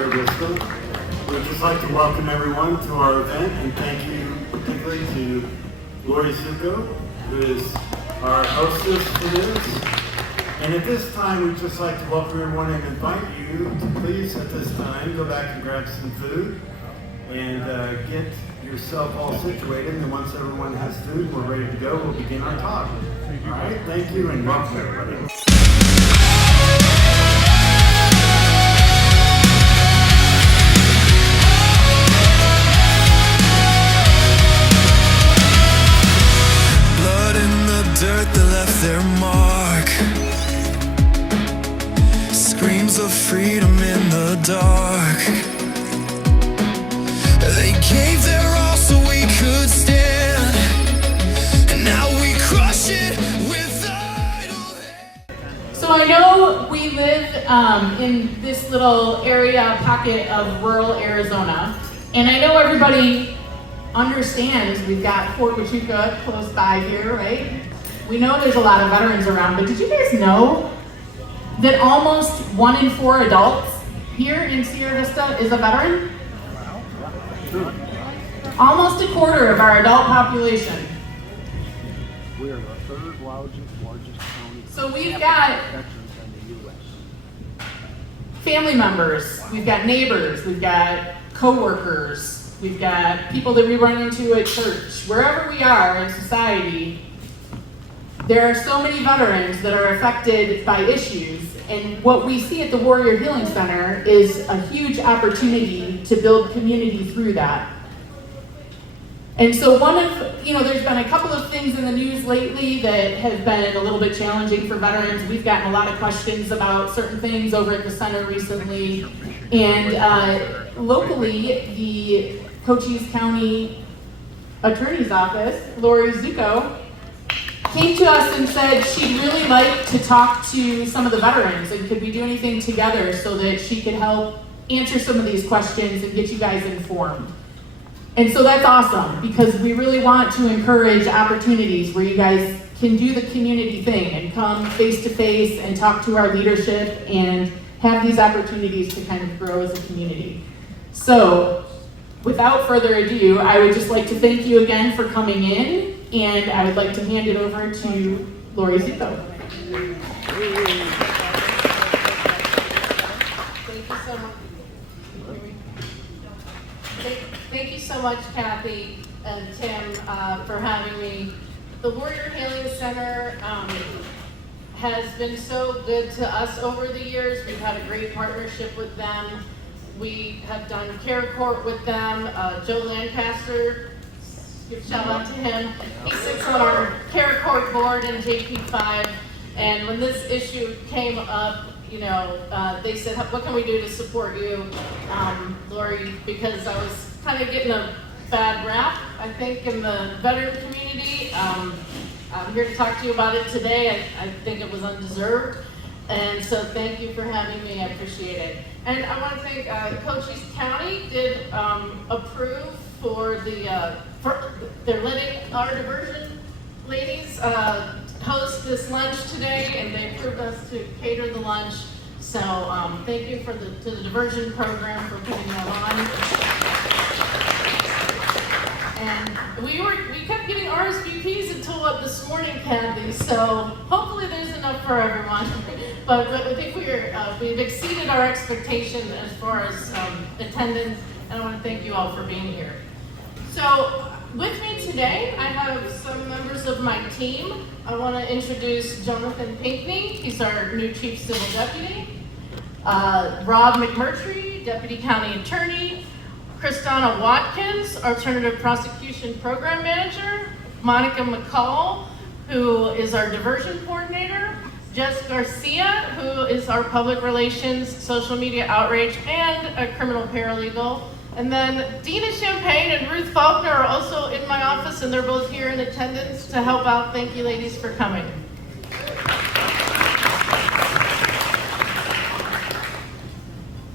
We'd just like to welcome everyone to our event and thank you particularly to Lori Zucco, who is our hostess for this. And at this time, we'd just like to welcome everyone and invite you to please at this time go back and grab some food and get yourself all situated. And once everyone has food and we're ready to go, we'll begin our talk. All right, thank you and welcome everybody. Dirt that left their mark, screams of freedom in the dark. They gave their all so we could stand, and now we crush it with idle hands. So I know we live in this little area pocket of rural Arizona, and I know everybody understands we've got Fort Huachuca close by here, right? We know there's a lot of veterans around, but did you guys know that almost 1 in 4 adults here in Sierra Vista is a veteran? Almost a quarter of our adult population. We are the third largest county. So we've got veterans in the U.S. family members, we've got neighbors, we've got co-workers, we've got people that we run into at church. Wherever we are in society, there are so many veterans that are affected by issues, and what we see at the Warrior Healing Center is a huge opportunity to build community through that. And so there's been a couple of things in the news lately that have been a little bit challenging for veterans. We've gotten a lot of questions about certain things over at the center recently, and locally, the Cochise County Attorney's Office, Lori Zucco, came to us and said she'd really like to talk to some of the veterans and could we do anything together so that she could help answer some of these questions and get you guys informed. And so that's awesome because we really want to encourage opportunities where you guys can do the community thing and come face to face and talk to our leadership and have these opportunities to kind of grow as a community. So without further ado, I would just like to thank you again for coming in. And I would like to hand it over to Lori Zucco. Thank you so much, Kathy and Tim, for having me. The Warrior Healing Center has been so good to us over the years. We've had a great partnership with them. We have done care court with them. Joe Lancaster, give a shout out to him. He sits on our care court board in JP5, and when this issue came up, they said, what can we do to support you, Lori, because I was kind of getting a bad rap, I think, in the veteran community. I'm here to talk to you about it today. I think it was undeserved, and so thank you for having me. I appreciate it. And I want to thank Cochise County did approve they're letting our diversion ladies host this lunch today, and they approved us to cater the lunch. So thank you to the diversion program for putting that on. And we kept getting RSVPs until this morning, Kathy. So hopefully there's enough for everyone. But I think we've exceeded our expectation as far as attendance, and I want to thank you all for being here. So with me today, I have some members of my team. I want to introduce Jonathan Pinkney. He's our new Chief Civil Deputy. Rob McMurtry, Deputy County Attorney. Kristana Watkins, Alternative Prosecution Program Manager. Monica McCall, who is our Diversion Coordinator. Jess Garcia, who is our Public Relations, Social Media Outreach, and a Criminal Paralegal. And then Dina Champagne and Ruth Faulkner are also in my office, and they're both here in attendance to help out. Thank you, ladies, for coming.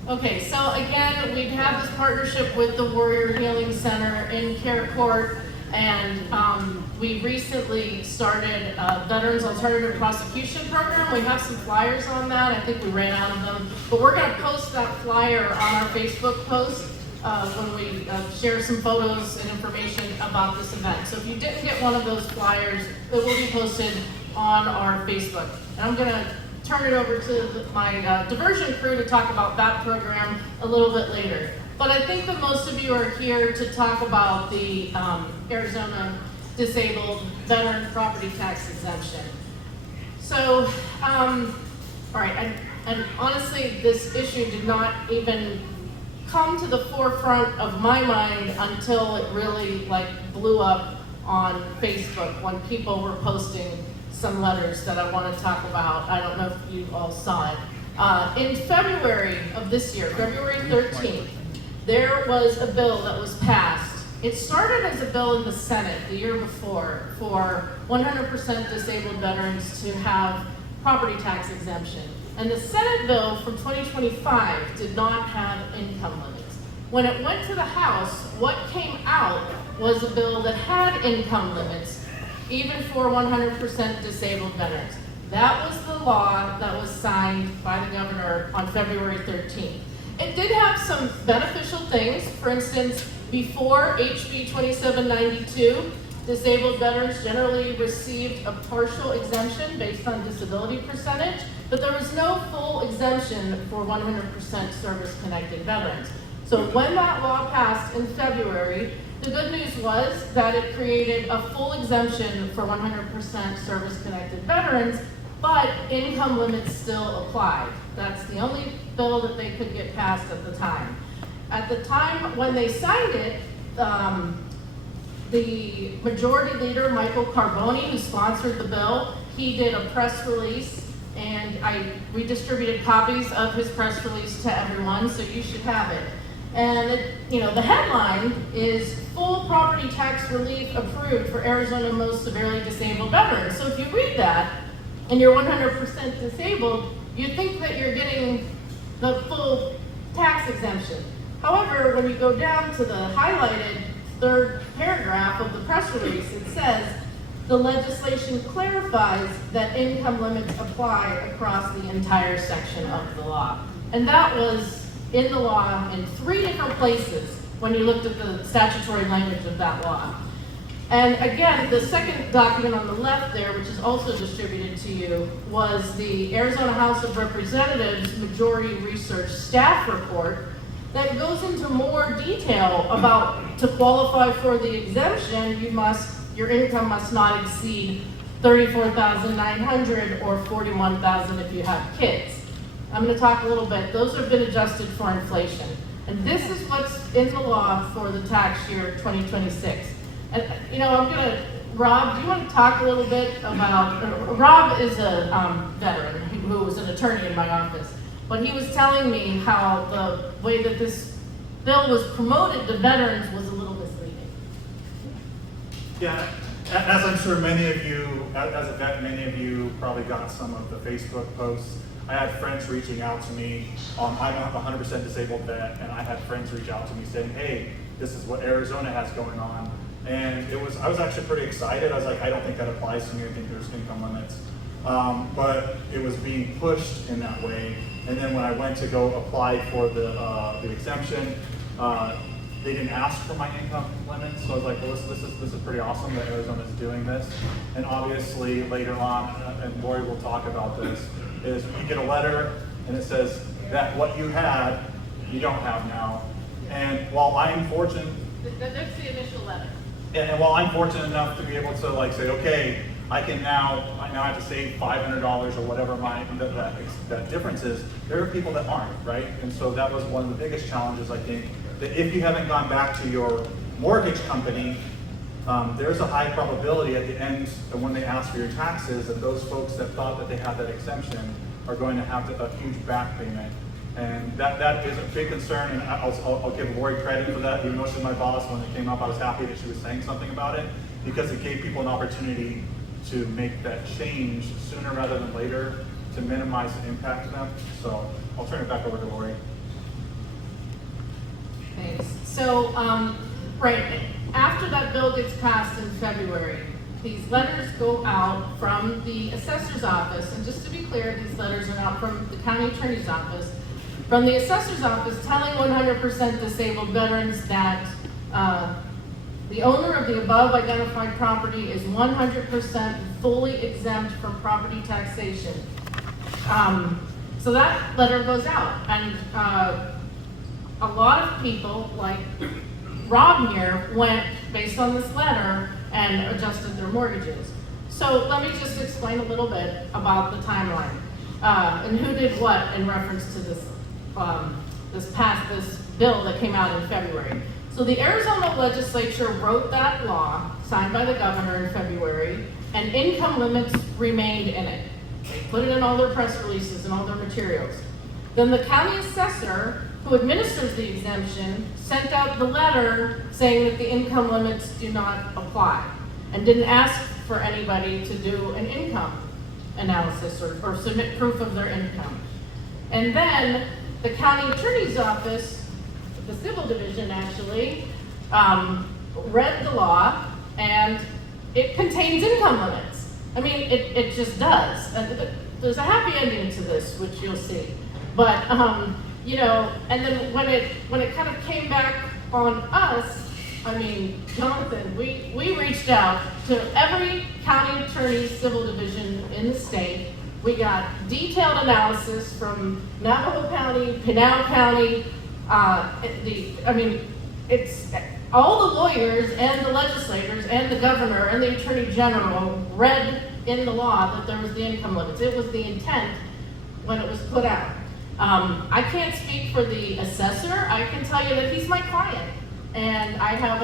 Okay, so again, we've had this partnership with the Warrior Healing Center in Care Court, And we recently started a Veterans Alternative Prosecution Program. We have some flyers on that. I think we ran out of them. But we're going to post that flyer on our Facebook post when we share some photos and information about this event. So if you didn't get one of those flyers, it will be posted on our Facebook. And I'm going to turn it over to my diversion crew to talk about that program a little bit later. But I think that most of you are here to talk about the Arizona Disabled Veteran Property Tax Exemption. So, all right, and honestly, this issue did not even come to the forefront of my mind until it really blew up on Facebook when people were posting some letters that I want to talk about. I don't know if you all saw it. In February of this year, February 13th, there was a bill that was passed. It started as a bill in the Senate the year before for 100% disabled veterans to have property tax exemption. And the Senate bill from 2025 did not have income limits. When it went to the House, what came out was a bill that had income limits, even for 100% disabled veterans. That was the law that was signed by the governor on February 13th. It did have some beneficial things. For instance, before HB 2792, disabled veterans generally received a partial exemption based on disability percentage, but there was no full exemption for 100% service-connected veterans. So when that law passed in February, the good news was that it created a full exemption for 100% service-connected veterans, but income limits still applied. That's the only bill that they could get passed at the time. At the time when they signed it, the majority leader, Michael Carboni, who sponsored the bill, he did a press release, and we distributed copies of his press release to everyone, so you should have it. And the headline is "Full Property Tax Relief Approved for Arizona Most Severely Disabled Veterans." So if you read that, and you're 100% disabled, you think that you're getting the full tax exemption. However, when you go down to the highlighted third paragraph of the press release, it says, the legislation clarifies that income limits apply across the entire section of the law. And that was in the law in 3 different places when you looked at the statutory language of that law. And again, the second document on the left there, which is also distributed to you, was the Arizona House of Representatives Majority Research Staff Report that goes into more detail about, to qualify for the exemption, your income must not exceed $34,900 or $41,000 if you have kids. I'm going to talk a little bit. Those have been adjusted for inflation. And this is what's in the law for the tax year 2026. And, Rob, do you want to talk a little bit about, Rob is a veteran who was an attorney in my office, but he was telling me how the way that this bill was promoted to veterans was a little misleading. Yeah, as I'm sure many of you, as a vet, many of you probably got some of the Facebook posts. I had friends reaching out to me. I'm a 100% disabled vet, and I had friends reach out to me saying, hey, this is what Arizona has going on. And I was actually pretty excited. I was like, I don't think that applies to me. I think there's income limits. But it was being pushed in that way. And then when I went to go apply for the exemption, they didn't ask for my income limits. So I was like, well, this is pretty awesome that Arizona's doing this. And obviously later on, and Lori will talk about this, is you get a letter and it says that what you had, you don't have now. And while I'm fortunate, That's the initial letter. and while I'm fortunate enough to be able to say, okay, I now have to save $500 or whatever that difference is, there are people that aren't, right? And so that was one of the biggest challenges, I think, that if you haven't gone back to your mortgage company, there's a high probability at the end of when they ask for your taxes that those folks that thought that they had that exemption are going to have a huge back payment. And that is a big concern, and I'll give Lori credit for that. Even though she's my boss, when it came up, I was happy that she was saying something about it, because it gave people an opportunity to make that change sooner rather than later to minimize the impact to them. So I'll turn it back over to Lori. Thanks. So, right, after that bill gets passed in February, these letters go out from the assessor's office, and just to be clear, these letters are not from the county attorney's office, from the assessor's office telling 100% disabled veterans that the owner of the above identified property is 100% fully exempt from property taxation. So that letter goes out, and a lot of people, like Rob here, went based on this letter and adjusted their mortgages. So let me just explain a little bit about the timeline and who did what in reference to this this bill that came out in February. So the Arizona legislature wrote that law, signed by the governor in February, and income limits remained in it. They put it in all their press releases and all their materials. Then the county assessor, who administers the exemption, sent out the letter saying that the income limits do not apply, and didn't ask for anybody to do an income analysis or submit proof of their income. And then the county attorney's office, the civil division actually, read the law, and it contains income limits. I mean, it just does. There's a happy ending to this, which you'll see. But, you know, and then when it kind of came back on us, I mean, Jonathan, we reached out to every county attorney's civil division in the state. We got detailed analysis from Navajo County, Pinal County, it's all the lawyers and the legislators and the governor and the attorney general read in the law that there was the income limits. It was the intent when it was put out. I can't speak for the assessor. I can tell you that he's my client, and I have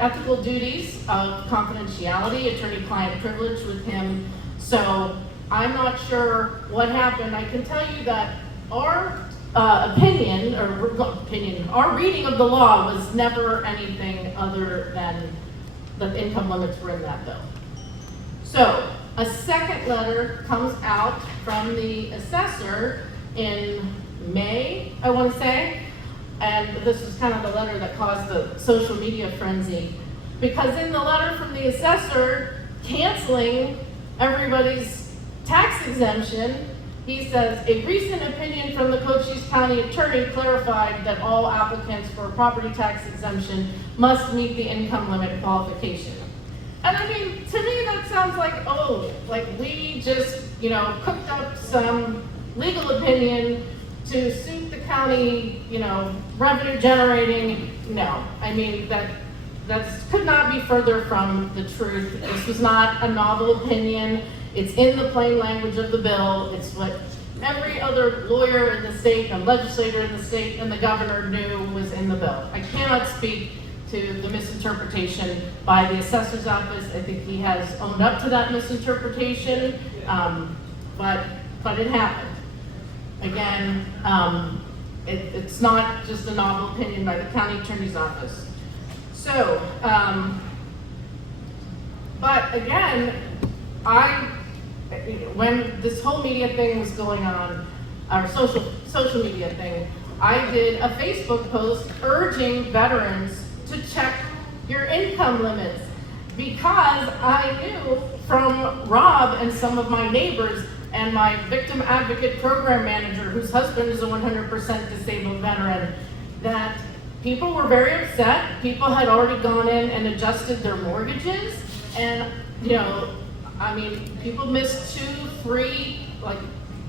ethical duties of confidentiality, attorney-client privilege with him. So I'm not sure what happened. I can tell you that our our reading of the law was never anything other than the income limits were in that bill. So a second letter comes out from the assessor in May, I want to say, and this is kind of the letter that caused the social media frenzy, because in the letter from the assessor canceling everybody's tax exemption, he says, a recent opinion from the Cochise County Attorney clarified that all applicants for a property tax exemption must meet the income limit qualification. And I mean, to me that sounds like, oh, like we just, you know, cooked up some legal opinion to suit the county, you know, revenue generating. No, I mean, that could not be further from the truth. This was not a novel opinion. It's in the plain language of the bill. It's what every other lawyer in the state and legislator in the state and the governor knew was in the bill. I cannot speak to the misinterpretation by the assessor's office. I think he has owned up to that misinterpretation, but it happened. Again, it's not just a novel opinion by the county attorney's office. So, but again, when this whole media thing was going on, our social media thing, I did a Facebook post urging veterans to check your income limits, because I knew from Rob and some of my neighbors and my victim advocate program manager, whose husband is a 100% disabled veteran, that people were very upset. People had already gone in and adjusted their mortgages, and you know, I mean, people missed 2, 3 like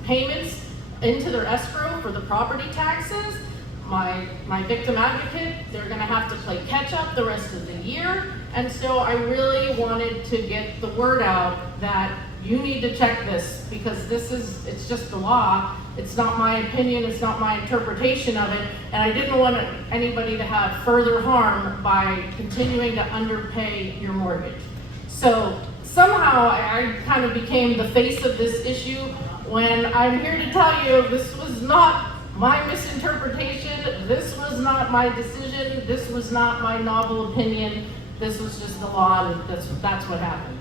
payments into their escrow for the property taxes. My victim advocate, they're gonna have to play catch up the rest of the year. And so I really wanted to get the word out that you need to check this, because it's just the law. It's not my opinion, it's not my interpretation of it. And I didn't want anybody to have further harm by continuing to underpay your mortgage. So somehow I kind of became the face of this issue, when I'm here to tell you this was not my misinterpretation, this was not my decision, this was not my novel opinion, this was just the law, and that's what happened.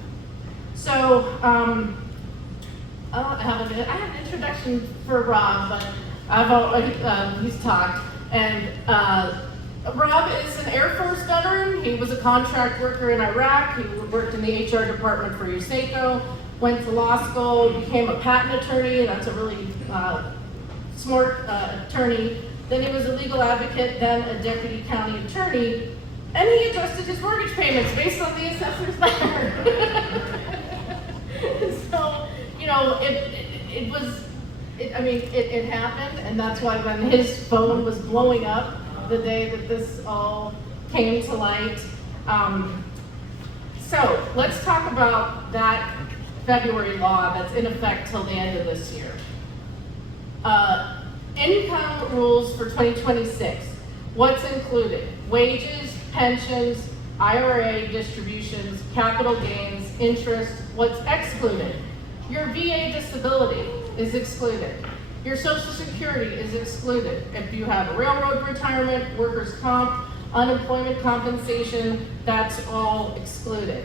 So, I have an introduction for Rob, but he's talked, and Rob is an Air Force veteran. He was a contract worker in Iraq. He worked in the HR department for Zucco, went to law school, became a patent attorney. That's a really smart attorney. Then he was a legal advocate, then a deputy county attorney, and he adjusted his mortgage payments based on the assessor's letter. So, you know, it happened, and that's why when his phone was blowing up the day that this all came to light. So let's talk about that February law that's in effect till the end of this year. Income rules for 2026. What's included? Wages, pensions, IRA distributions, capital gains, interest. What's excluded? Your VA disability is excluded. Your Social Security is excluded. If you have a railroad retirement, workers' comp, unemployment compensation, that's all excluded.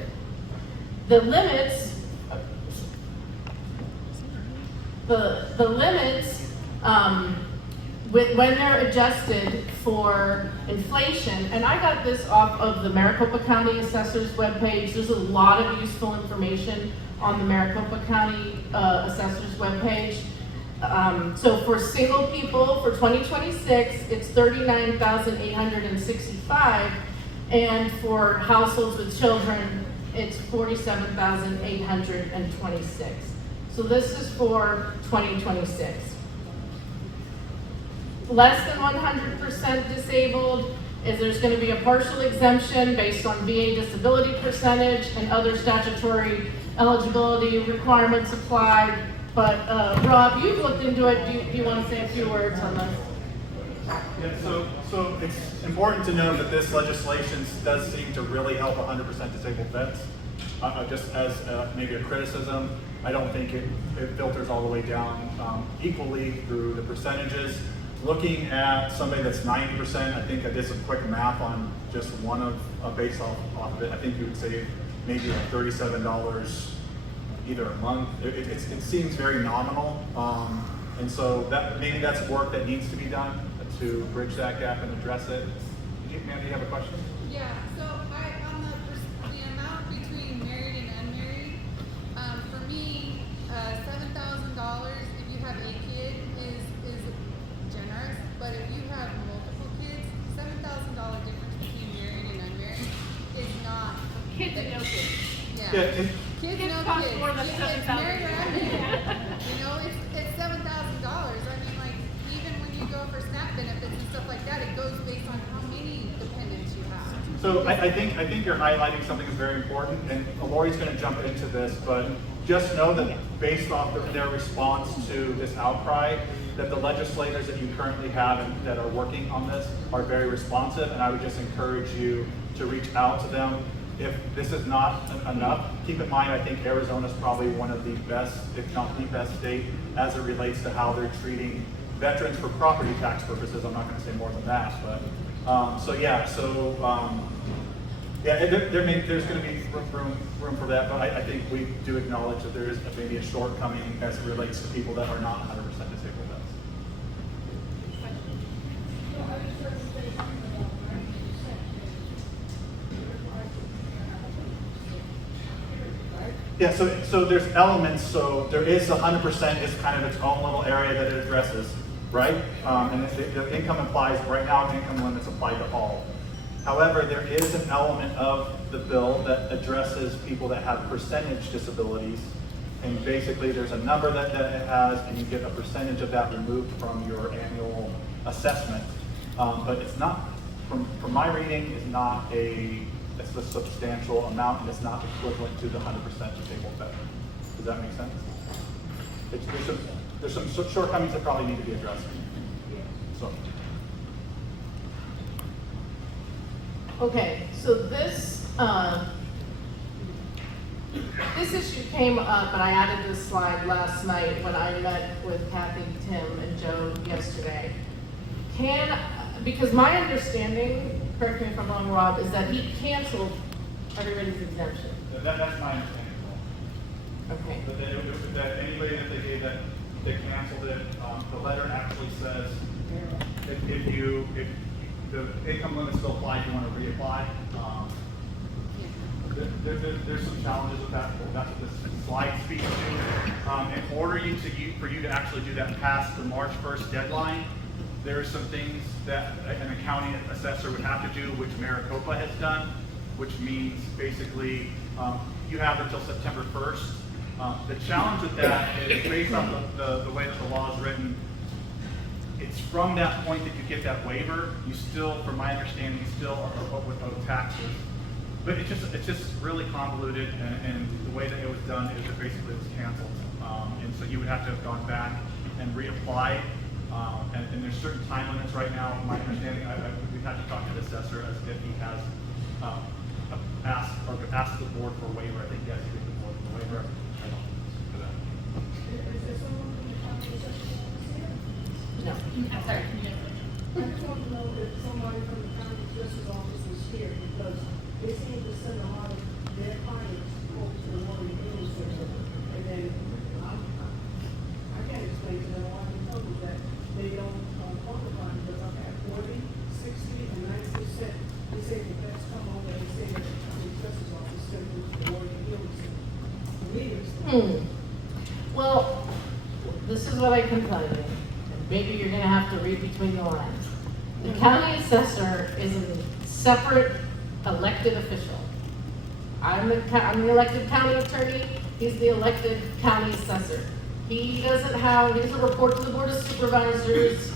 The limits, when they're adjusted for inflation, and I got this off of the Maricopa County Assessor's webpage. There's a lot of useful information on the Maricopa County Assessor's webpage. So for single people for 2026, it's $39,865, and for households with children, it's $47,826. So this is for 2026. Less than 100% disabled is there's going to be a partial exemption based on VA disability percentage and other statutory eligibility requirements applied. But Rob, you've looked into it. Do you want to say a few words on this? Yeah, so it's important to know that this legislation does seem to really help 100% disabled vets. Just as maybe a criticism, I don't think it filters all the way down equally through the percentages. Looking at somebody that's 90%, I think I did some quick math on just one of based off of it. I think you would save maybe like $37 either a month. It seems very nominal, and so that maybe that's work that needs to be done to bridge that gap and address it. Mandy, you have a question? Yeah. So on the amount between married and unmarried, for me, $7,000 if you have a kid is generous, but if you have multiple kids, $7,000 difference between married and unmarried is not. Kids and no kids. Yeah. Kids no cost kids. more than It's $7,000. married or unmarried. You know, it's $7,000. I mean, like even when you go for SNAP benefits and stuff like that, it goes based on how many dependents you have. So I think you're highlighting something that's very important, and Lori's going to jump into this, but just know that based off of their response to this outcry, that the legislators that you currently have and that are working on this are very responsive, and I would just encourage you to reach out to them. If this is not enough, keep in mind, I think Arizona is probably one of the best, if not the best state, as it relates to how they're treating veterans for property tax purposes. I'm not going to say more than that, but there's going to be room for that, but I think we do acknowledge that there is maybe a shortcoming as it relates to people that are not 100% disabled vets. Yeah, so there's elements, so there is 100% is kind of its own little area that it addresses, right? And the income applies, right now income limits apply to all. However, there is an element of the bill that addresses people that have percentage disabilities. And basically there's a number that it has, and you get a percentage of that removed from your annual assessment. But it's not, from my reading, it's a substantial amount, and it's not equivalent to the 100% disabled veteran. Does that make sense? There's some shortcomings that probably need to be addressed. So. Okay, so this issue came up, and I added this slide last night when I met with Kathy, Tim, and Joe yesterday. Because my understanding, correct me if I'm wrong, Rob, is that he canceled everybody's exemption. That's my understanding. Okay. That anybody that they gave that, they canceled it. The letter actually says if the income limit still apply if you want to reapply. There's some challenges with that. That's what this slide speaks to. In order for you to actually do that past the March 1st deadline, there are some things that an county assessor would have to do, which Maricopa has done, which means basically you have until September 1st. The challenge with that is based on the way that the law is written. It's from that point that you get that waiver, you still, from my understanding, still are owed with taxes. But it's just really convoluted, and the way that it was done is it basically was canceled. And so you would have to have gone back and reapply. And there's certain time limits right now. From my understanding, we've had to talk to the assessor as if he has asked the board for a waiver. I think yes, he did the board for a waiver. I don't know for that. No, I'm sorry. I just want to know if somebody from the county justice office is here, because they seem to send a lot of their clients over to the Warrior Healing Center, and then I can't explain to them why they told me that they don't qualify, because I've had 40, 60, and 90%. They say the best come over, they say that the county justice office sent them to the Warrior Healing Center. For me, it's Well, this is what I can tell you. Maybe you're gonna have to read between the lines. The county assessor is a separate elected official. I'm the elected county attorney, he's the elected county assessor. He doesn't have, he doesn't report to the board of supervisors.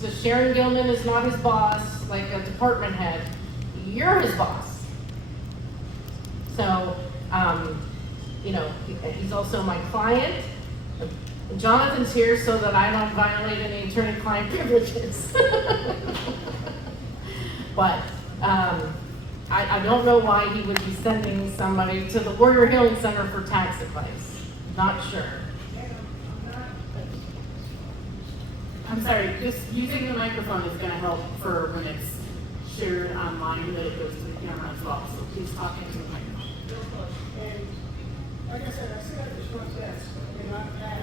The Sharon Gilman is not his boss, like a department head. You're his boss. So, he's also my client. Jonathan's here so that I don't violate any attorney-client privileges. But I don't know why he would be sending somebody to the Warrior Healing Center for tax advice. Not sure. I'm sorry, just using the microphone is gonna help for when it's shared online, that it goes to the camera as well, so please talk into the microphone. And like I said, I sit at the front desk, and I've had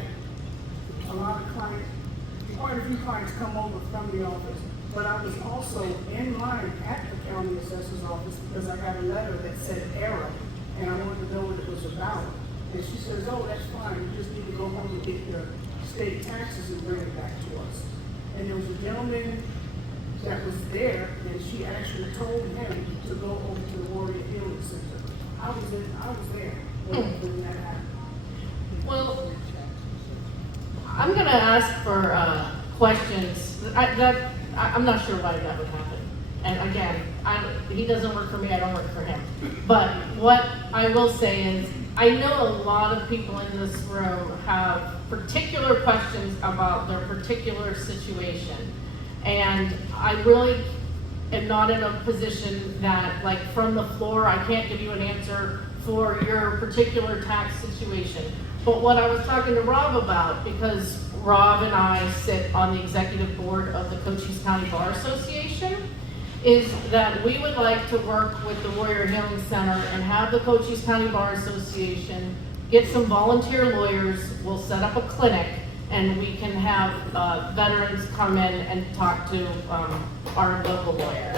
a lot of clients, quite a few clients come over from the office, but I was also in line at the county assessor's office because I got a letter that said error, and I wanted to know what it was about. And she says, oh, that's fine, you just need to go home and get your state taxes and bring it back to us. And there was a gentleman that was there, and she actually told him to go over to the Warrior Healing Center. I was there when that happened. Well, I'm gonna ask for questions. I'm not sure why that would happen. And again, he doesn't work for me, I don't work for him. But what I will say is, I know a lot of people in this room have particular questions about their particular situation. And I really am not in a position that, like, from the floor, I can't give you an answer for your particular tax situation. But what I was talking to Rob about, because Rob and I sit on the executive board of the Cochise County Bar Association, is that we would like to work with the Warrior Healing Center and have the Cochise County Bar Association get some volunteer lawyers. We'll set up a clinic, and we can have veterans come in and talk to our local lawyers.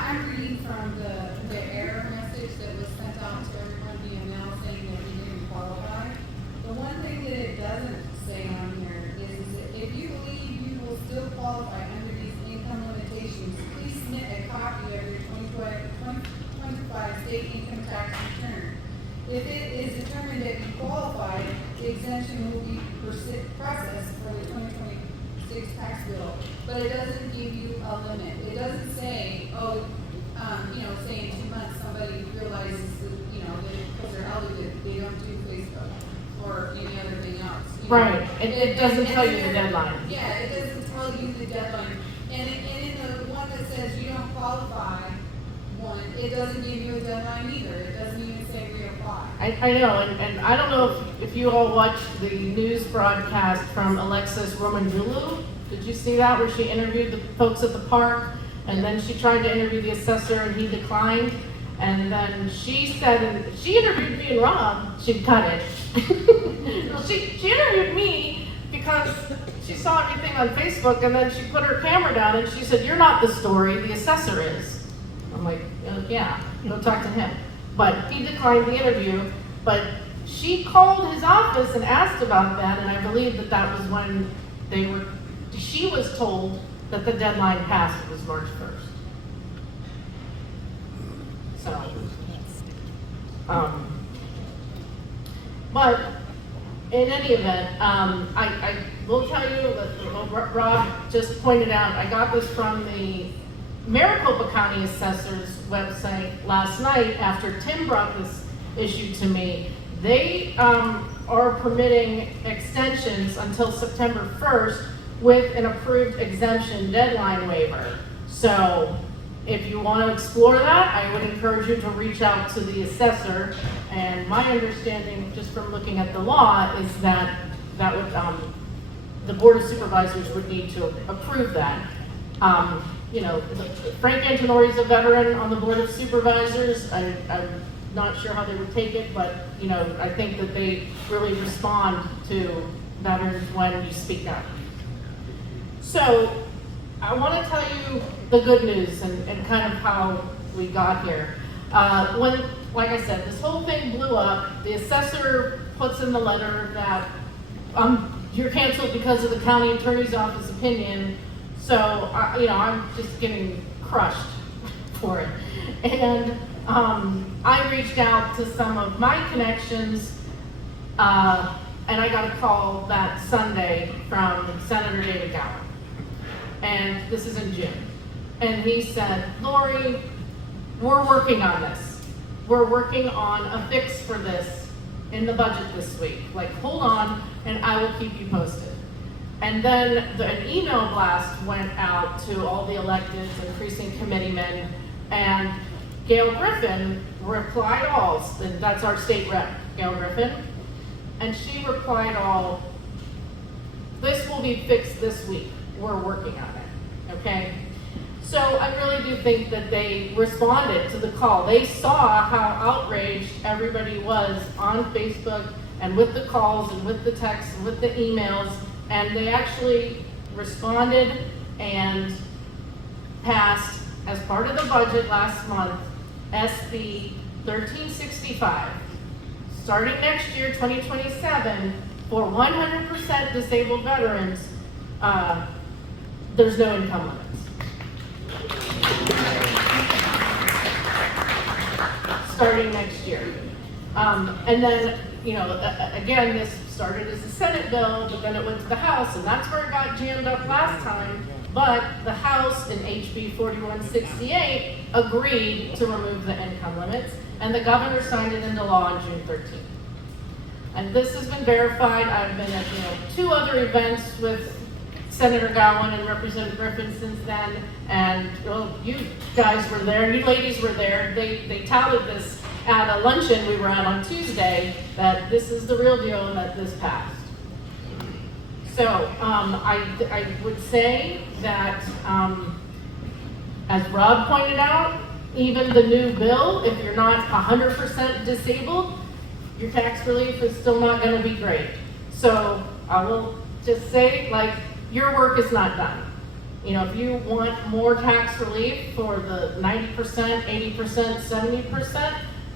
I'm reading from the error message that was sent out to everyone via mail saying that we didn't qualify. The one thing that it doesn't say on here is that if you believe you will still qualify under these income limitations, please submit a copy of your 2025 state income tax return. If it is determined that you qualify, the exemption will be processed for the 2026 tax bill, but it doesn't give you a limit. It doesn't say, say in 2 months somebody realizes that, that because they're elderly, they don't do Facebook or any other thing else. Right, it doesn't tell you the deadline. Yeah, it doesn't tell you the deadline. And in the one that says you don't qualify one, it doesn't give you a deadline either. It doesn't even say reapply. I know, and I don't know if you all watched the news broadcast from Alexis Romanjoulou. Did you see that, where she interviewed the folks at the park, and then she tried to interview the assessor and he declined? And then she said, and she interviewed me and Rob, she'd cut it. Well, she interviewed me because she saw everything on Facebook, and then she put her camera down and she said, "You're not the story, the assessor is." I'm like, yeah, go talk to him. But he declined the interview, but she called his office and asked about that, and I believe that that was when she was told that the deadline passed was March 1st. So, but in any event, I will tell you that Rob just pointed out, I got this from the Maricopa County Assessor's website last night after Tim brought this issue to me. They are permitting extensions until September 1st with an approved exemption deadline waiver. So if you want to explore that, I would encourage you to reach out to the assessor. And my understanding, just from looking at the law, is that the Board of Supervisors would need to approve that. You know, Frank Antonori is a veteran on the Board of Supervisors. I'm not sure how they would take it, but you know, I think that they really respond to veterans when you speak up. So I want to tell you the good news and kind of how we got here. When, like I said, this whole thing blew up, the assessor puts in the letter that you're canceled because of the county attorney's office opinion. So, you know, I'm just getting crushed for it. And I reached out to some of my connections, and I got a call that Sunday from Senator David Gowan. And this is in June. And he said, "Lori, we're working on this. We're working on a fix for this in the budget this week. Like, hold on, and I will keep you posted." And then an email blast went out to all the electeds and precinct committeemen, and Gail Griffin replied all, and that's our state rep, Gail Griffin, and she replied all, "This will be fixed this week. We're working on it," okay? So I really do think that they responded to the call. They saw how outraged everybody was on Facebook and with the calls and with the texts and with the emails, and they actually responded and passed, as part of the budget last month, SB 1365. Starting next year, 2027, for 100% disabled veterans, there's no income limits. Starting next year. And then, you know, again, this started as a Senate bill, but then it went to the House, and that's where it got jammed up last time. But the House in HB 4168 agreed to remove the income limits, and the governor signed it into law on June 13th. And this has been verified. I've been at 2 other events with Senator Gowan and Representative Griffin since then, and well, you guys were there, you ladies were there. They touted this at a luncheon we were at on Tuesday, that this is the real deal and that this passed. So I would say that, as Rob pointed out, even the new bill, if you're not 100% disabled, your tax relief is still not going to be great. So I will just say, like, your work is not done. You know, if you want more tax relief for the 90%, 80%, 70%,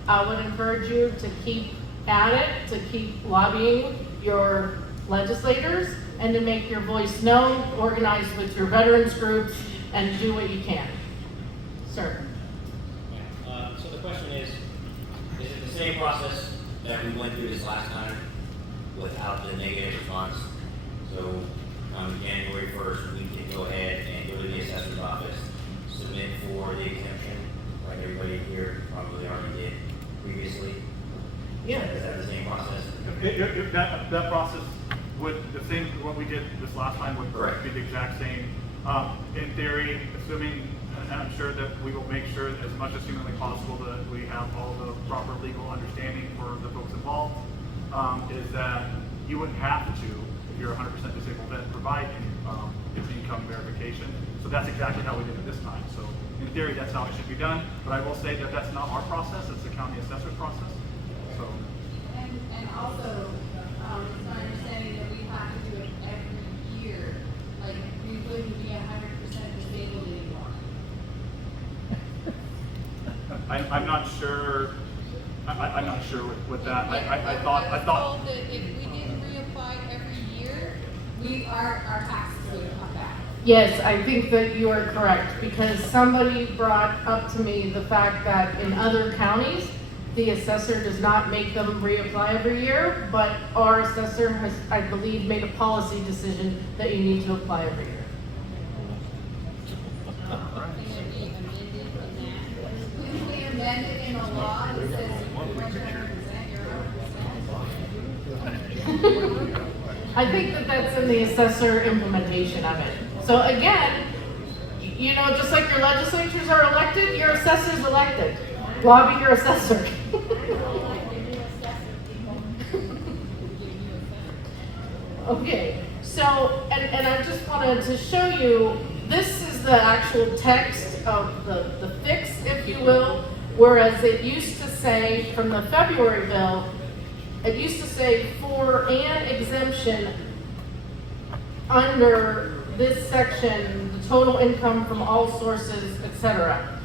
I would encourage you to keep at it, to keep lobbying your legislators, and to make your voice known, organize with your veterans groups, and do what you can. Sir. So the question is it the same process that we went through this last time without the negative response? So on January 1st, we can go ahead and go to the assessor's office, submit for the exemption, like everybody here probably already did previously. Yeah. Is that the same process? If that process would, the same, what we did this last time would Correct. be the exact same. In theory, assuming, and I'm sure that we will make sure as much as humanly possible that we have all the proper legal understanding for the folks involved, is that you wouldn't have to if you're 100% disabled vet, provide its income verification. So that's exactly how we did it this time. So in theory, that's how it should be done, but I will say that that's not our process, it's the county assessor's process. So. And also, it's my understanding that we have to do it every year. Like, we wouldn't be 100% disabled anymore. I'm not sure. I'm not sure with that. I thought. Told that if we didn't reapply every year, our taxes would come back. Yes, I think that you are correct, because somebody brought up to me the fact that in other counties, the assessor does not make them reapply every year, but our assessor has, I believe, made a policy decision that you need to apply every year. Something that we amended in that. Can we amend it in a law that says once you're 100%, you're 100%? I think that that's in the assessor implementation of it. So again, you know, just like your legislatures are elected, your assessor's elected. Lobby your assessor. Okay, so, and I just wanted to show you, this is the actual text of the fix, if you will, whereas it used to say, from the February bill, it used to say for an exemption under this section, the total income from all sources, etc.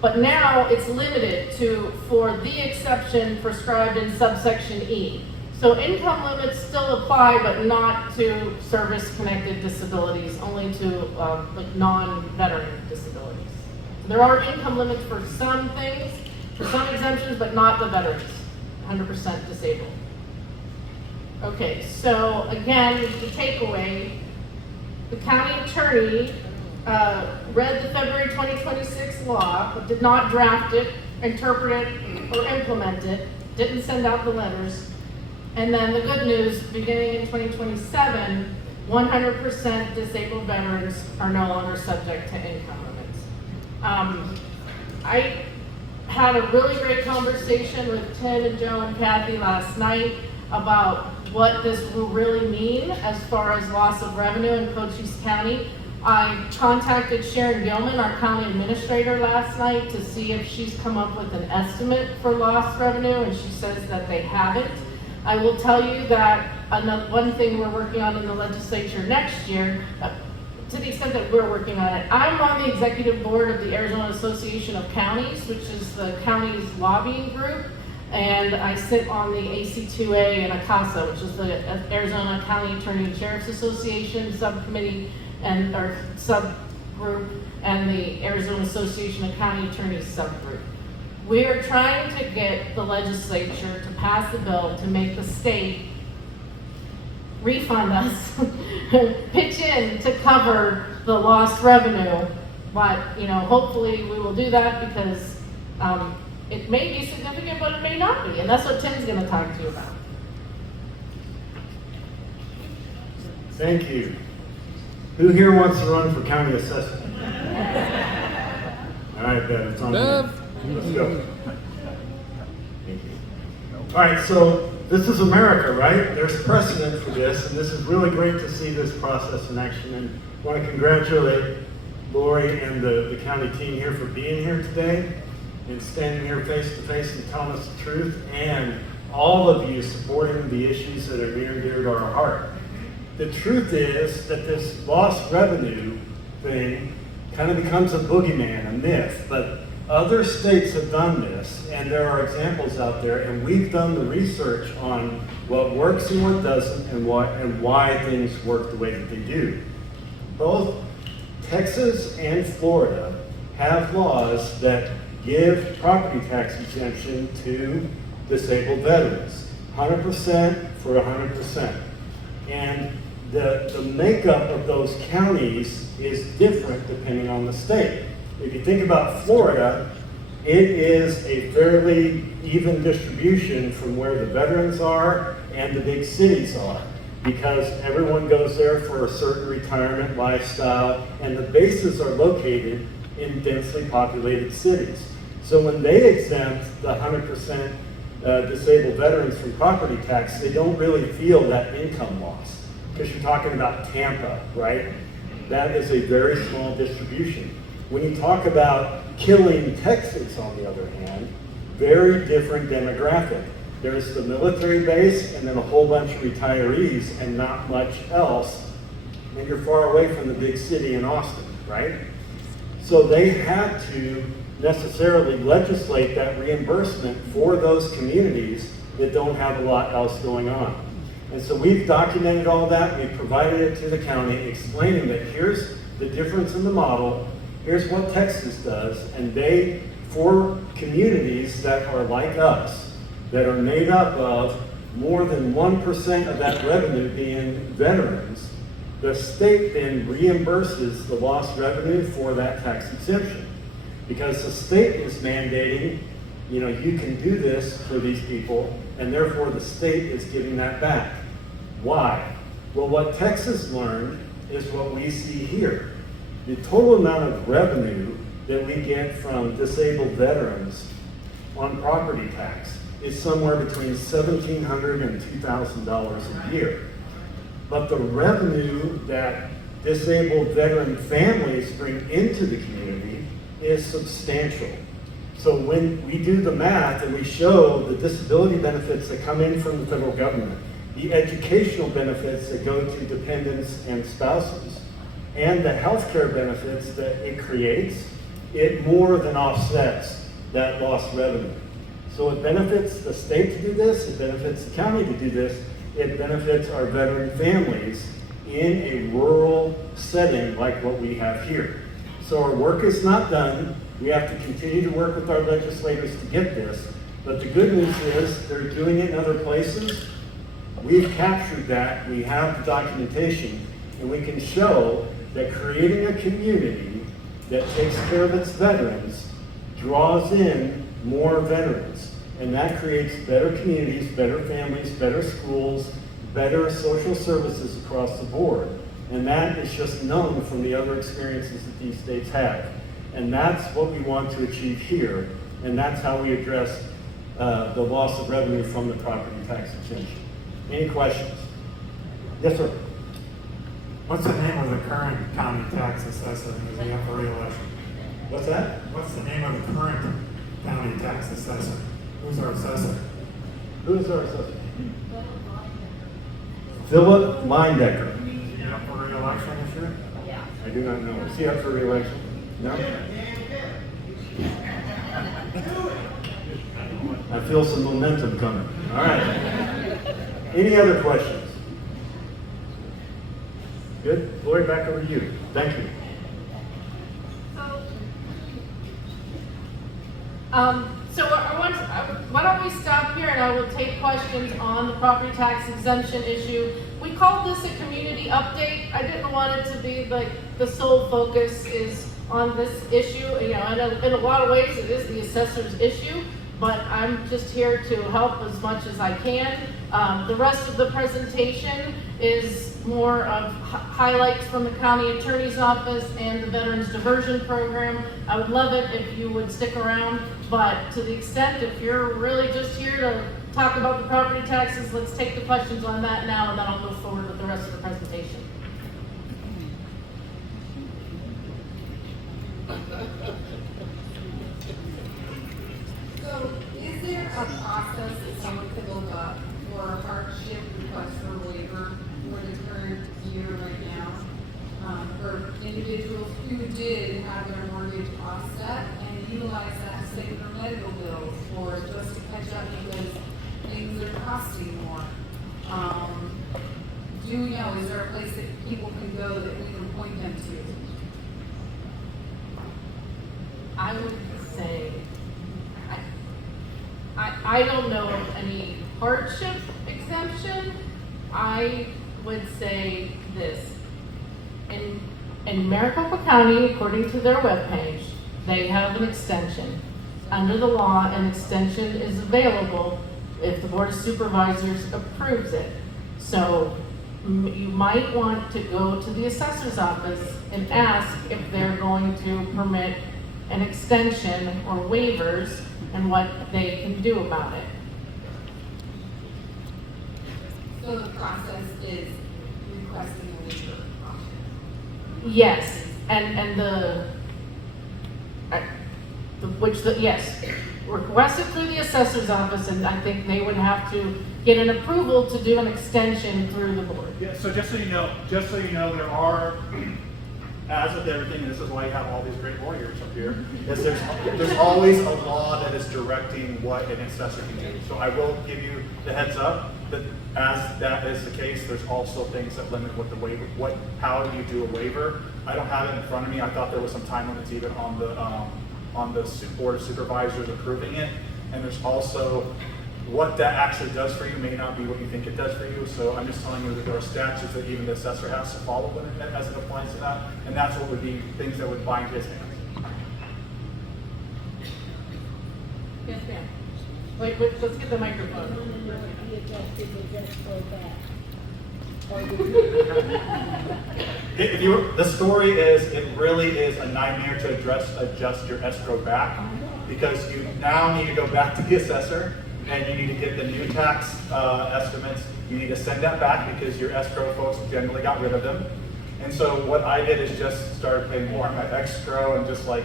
But now it's limited to for the exception prescribed in subsection E. So income limits still apply, but not to service-connected disabilities, only to like non-veteran disabilities. So there are income limits for some things, for some exemptions, but not the veterans, 100% disabled. Okay, so again, the takeaway, the county attorney read the February 2026 law, but did not draft it, interpret it, or implement it, didn't send out the letters. And then the good news, beginning in 2027, 100% disabled veterans are no longer subject to income limits. I had a really great conversation with Ted and Joe and Kathy last night about what this will really mean as far as loss of revenue in Cochise County. I contacted Sharon Gilman, our county administrator, last night to see if she's come up with an estimate for lost revenue, and she says that they haven't. I will tell you that one thing we're working on in the legislature next year, to the extent that we're working on it, I'm on the executive board of the Arizona Association of Counties, which is the county's lobbying group, and I sit on the AC2A and ACASA, which is the Arizona County Attorney and Sheriff's Association subcommittee and or subgroup, and the Arizona Association of County Attorneys subgroup. We are trying to get the legislature to pass the bill to make the state refund us, pitch in to cover the lost revenue. But, you know, hopefully we will do that because it may be significant, but it may not be. And that's what Tim's going to talk to you about. Thank you. Who here wants to run for county assessor? All right, Bev, it's on you. Let's go. Thank you. All right, so this is America, right? There's precedent for this, and this is really great to see this process in action. And I want to congratulate Lori and the county team here for being here today and standing here face to face and telling us the truth, and all of you supporting the issues that are near and dear to our heart. The truth is that this lost revenue thing kind of becomes a boogeyman, a myth, but other states have done this, and there are examples out there, and we've done the research on what works and what doesn't, and why things work the way that they do. Both Texas and Florida have laws that give property tax exemption to disabled veterans, 100% for 100%. And the makeup of those counties is different depending on the state. If you think about Florida, it is a fairly even distribution from where the veterans are and the big cities are, because everyone goes there for a certain retirement lifestyle, and the bases are located in densely populated cities. So when they exempt the 100% disabled veterans from property tax, they don't really feel that income loss, because you're talking about Tampa, right? That is a very small distribution. When you talk about Killing, Texas, on the other hand, very different demographic. There's the military base and then a whole bunch of retirees and not much else. And you're far away from the big city in Austin, right? So they had to necessarily legislate that reimbursement for those communities that don't have a lot else going on. And so we've documented all that, we've provided it to the county, explaining that here's the difference in the model, here's what Texas does, and they, for communities that are like us, that are made up of more than 1% of that revenue being veterans, the state then reimburses the lost revenue for that tax exemption. Because the state is mandating, you know, you can do this for these people, and therefore the state is giving that back. Why? Well, what Texas learned is what we see here. The total amount of revenue that we get from disabled veterans on property tax is somewhere between $1,700 and $2,000 a year. But the revenue that disabled veteran families bring into the community is substantial. So when we do the math and we show the disability benefits that come in from the federal government, the educational benefits that go to dependents and spouses, and the health care benefits that it creates, it more than offsets that lost revenue. So it benefits the state to do this, it benefits the county to do this, it benefits our veteran families in a rural setting like what we have here. So our work is not done. We have to continue to work with our legislators to get this. But the good news is they're doing it in other places. We've captured that, we have the documentation, and we can show that creating a community that takes care of its veterans draws in more veterans. And that creates better communities, better families, better schools, better social services across the board. And that is just known from the other experiences that these states have. And that's what we want to achieve here. And that's how we address the loss of revenue from the property tax exemption. Any questions? Yes, sir. What's the name of the current county tax assessor? Is he up for re-election? What's that? What's the name of the current county tax assessor? Who's our assessor? Who is our assessor? Philip Leindecker. Is he up for re-election this year? I do not know. Is he up for re-election? No? I feel some momentum coming. All right. Any other questions? Good. Lori, back over to you. Thank you. So why don't we stop here and I will take questions on the property tax exemption issue. We called this a community update. I didn't want it to be like the sole focus is on this issue. You know, in a lot of ways it is the assessor's issue, but I'm just here to help as much as I can. The rest of the presentation is more of highlights from the county attorney's office and the Veterans Diversion Program. I would love it if you would stick around, but to the extent if you're really just here to talk about the property taxes, let's take the questions on that now, and then I'll move forward with the rest of the presentation. So, is there a process that someone could look up for a hardship request for waiver for the current year right now? For individuals who did have their mortgage offset and utilize that to save their medical bills or just to catch up because things are costing more. Do we know, is there a place that people can go that we can point them to? I would say, I don't know of any hardship exemption. I would say this. In Maricopa County, according to their webpage, they have an extension. Under the law, an extension is available if the Board of Supervisors approves it. So you might want to go to the assessor's office and ask if they're going to permit an extension or waivers and what they can do about it. So the process is requesting a waiver. Yes, and yes, requested through the assessor's office, and I think they would have to get an approval to do an extension through the board. Yeah, so just so you know, there are, as with everything, and this is why you have all these great lawyers up here, is there's always a law that is directing what an assessor can do. So I will give you the heads up that as that is the case, there's also things that limit what the waiver, how you do a waiver. I don't have it in front of me. I thought there was some time limits even on the board of supervisors approving it, and there's also what that actually does for you may not be what you think it does for you. So I'm just telling you that there are statutes that even the assessor has to follow as it applies to that, and that's what would be things that would bind his hands. Yes, ma'am. Wait, let's get the microphone. The story is, it really is a nightmare to adjust your escrow back, because you now need to go back to the assessor and you need to get the new tax estimates. You need to send that back because your escrow folks generally got rid of them. And so what I did is just started paying more on my escrow and just like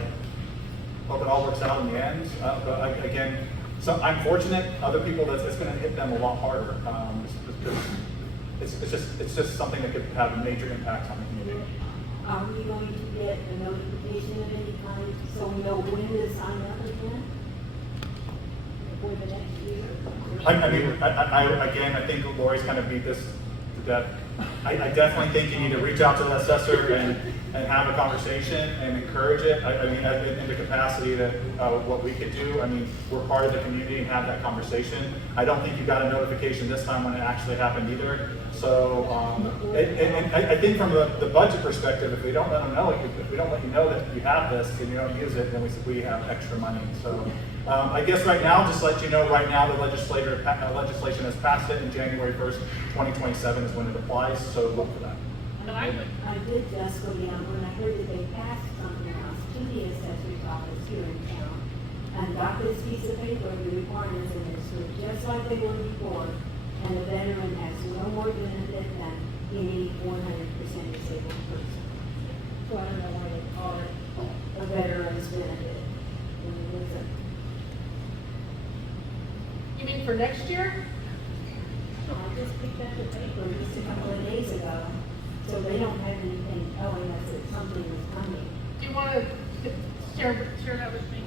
hope it all works out in the end. But again, so I'm fortunate. Other people, it's going to hit them a lot harder. It's just something that could have a major impact on the community. Are we going to get a notification of any kind so we know when to sign up again? For the next year? I think Lori's kind of beat this to death. I definitely think you need to reach out to the assessor and have a conversation and encourage it. In the capacity that what we could do. We're part of the community and have that conversation. I don't think you got a notification this time when it actually happened either. So, I think from the budget perspective, if we don't let them know, if we don't let you know that you have this and you don't use it, then we have extra money. So, I guess right now, just let you know, right now the legislation has passed it, and January 1st, 2027 is when it applies, so look for that. I did just go down when I heard that they passed something else to the assessor's office here in town, and got this piece of paper, the requirements in this, so just like they were before, and the veteran has no more benefit than any 100% disabled person. So I don't know why they call it a veteran's benefit. You mean for next year? No, I just picked up the paper just a couple of days ago, so they don't have anything telling us that something is coming. Do you want to share that with me?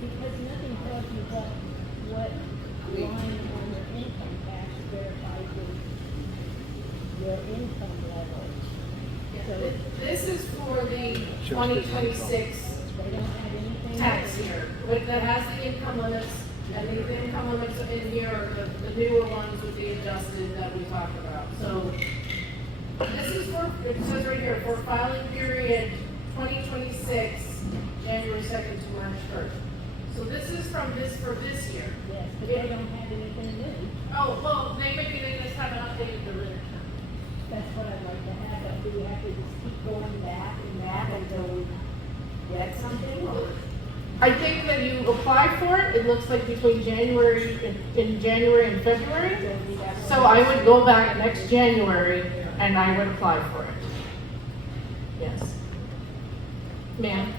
Because nothing tells you what line on your income tax verifies your income level. So This is for the 2026 they don't have anything. tax year, that has the income limits, and the income limits in here are the newer ones would be adjusted that we talked about. So this is for, it says right here, for filing period 2026, January 2nd to March 1st. So this is for this year. Yes, but they don't have anything new. Oh, well, maybe they just haven't updated the literature. That's what I'd like to have, but do we have to just keep going back and back until we get something, or? I think that you apply for it. It looks like between January and February. So I would go back next January and I would apply for it. Yes. Ma'am?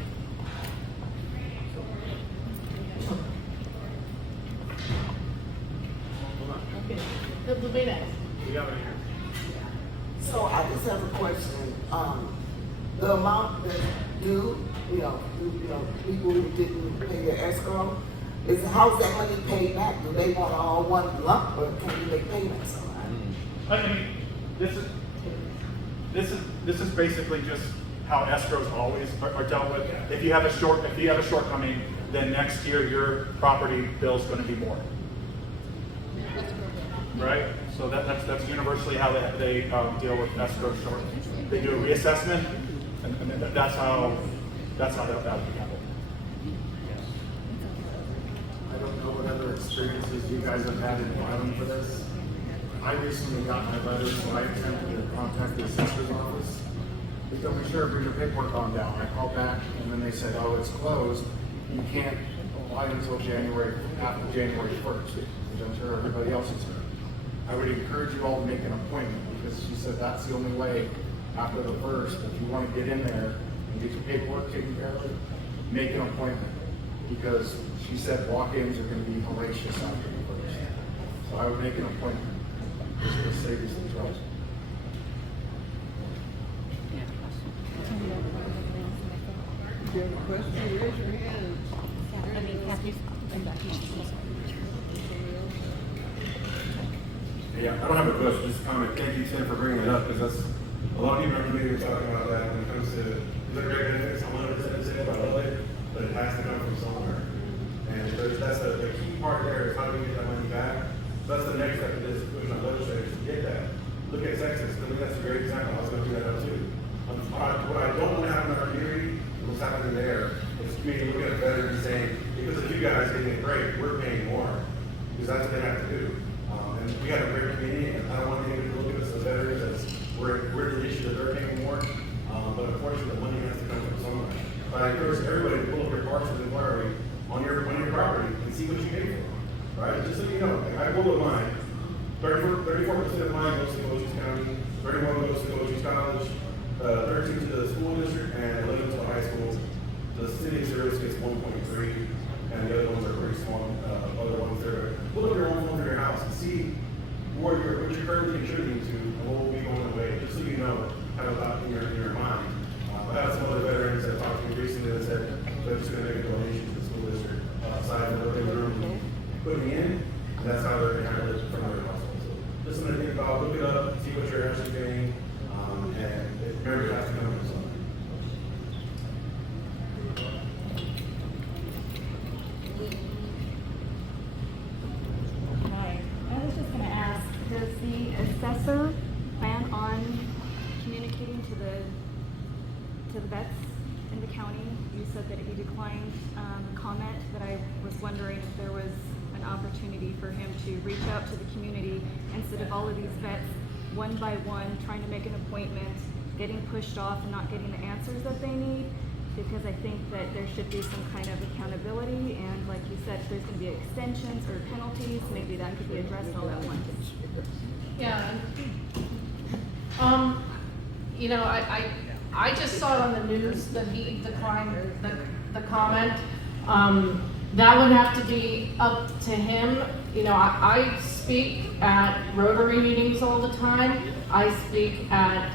Okay. The way that. So I just have a question. The amount that's due, people who didn't pay their escrow, how's that money paid back? Do they want all one lump, or can you make payments on that? This is basically just how escrows always are dealt with. If you have a shortcoming, then next year your property bill is going to be more. Right? So that's universally how they deal with escrow short. They do a reassessment, and that's how that would be handled. I don't know what other experiences you guys have had in filing for this. I recently got my letter, so I attempted to contact the assessor's office. Please don't be sure, bring your paperwork on down. I called back and then they said, oh, it's closed. You can't apply until after January 1st, which I'm sure everybody else is heard. I would encourage you all to make an appointment because she said that's the only way after the 1st, if you want to get in there and get your paperwork taken care of, make an appointment. Because she said walk-ins are going to be hellacious after the 1st. So I would make an appointment just to save you some trouble. If you have a question, raise your hand. Yeah, I don't have a question, just a comment. Thank you, Tim, for bringing it up, because that's, a lot of people are really talking about that when it comes to, the great benefits, I'm 100% saying about love it, but it has to come from somewhere. And that's the key part there, is how do we get that money back? So that's the next step of this, pushing our legislators to get that. Look at Texas, I think that's a great example, I was going to bring that up too. What I don't want to happen in our community, what's happening there, is me looking at veterans and saying, because of you guys getting a break, we're paying more. Because that's what they have to do. And we have a great community, and I don't want anybody to look at us as veterans as we're the issue that they're paying more. But unfortunately, the money has to come from somewhere. But I encourage everybody to pull up your parcels inquiry on your property and see what you pay for. Right? Just so you know, I pulled up mine. 34% of mine goes to Cochise County, 31 goes to Cochise College, 13 to the school district, and 11 to the high school. The city of Sirius gets 1.3, and the other ones are pretty small. Other ones there. Pull up your own phone in your house and see what you're currently contributing to and what will be going away, just so you know, have a thought in your mind. I have some other veterans that talked to me recently that said they're just going to make a donation to the school district aside from what they literally put me in, and that's how they're going to handle it from their household. So just something to think about, look it up, see what you're actually paying, and remember it has to come from somewhere. Hi. I was just going to ask, does the assessor plan on communicating to the vets in the county? You said that he declined comment, but I was wondering if there was an opportunity for him to reach out to the community instead of all of these vets one by one trying to make an appointment, getting pushed off and not getting the answers that they need. Because I think that there should be some kind of accountability, and like you said, if there's going to be extensions or penalties, maybe that could be addressed all at once. Yeah. You know, I just saw it on the news that he declined the comment. That would have to be up to him. You know, I speak at Rotary meetings all the time. I speak at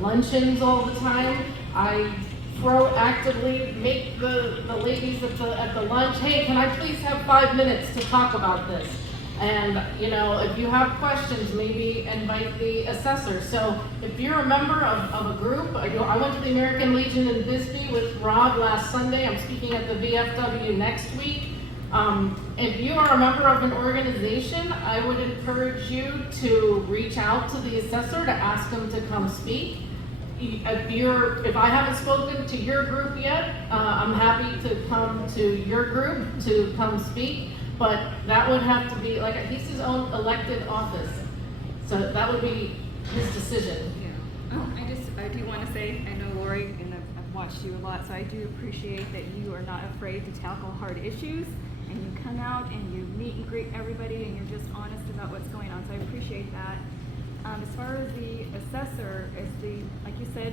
luncheons all the time. I proactively make the ladies at the lunch, hey, can I please have 5 minutes to talk about this? And, you know, if you have questions, maybe invite the assessor. So if you're a member of a group, I went to the American Legion in Bisbee with Rob last Sunday. I'm speaking at the VFW next week. If you are a member of an organization, I would encourage you to reach out to the assessor to ask them to come speak. If I haven't spoken to your group yet, I'm happy to come to your group to come speak. But that would have to be, like, he's his own elected office. So that would be his decision. Yeah. Oh, I do want to say, I know Lori, and I've watched you a lot, so I do appreciate that you are not afraid to tackle hard issues, and you come out and you meet and greet everybody, and you're just honest about what's going on. So I appreciate that. As far as the assessor, like you said,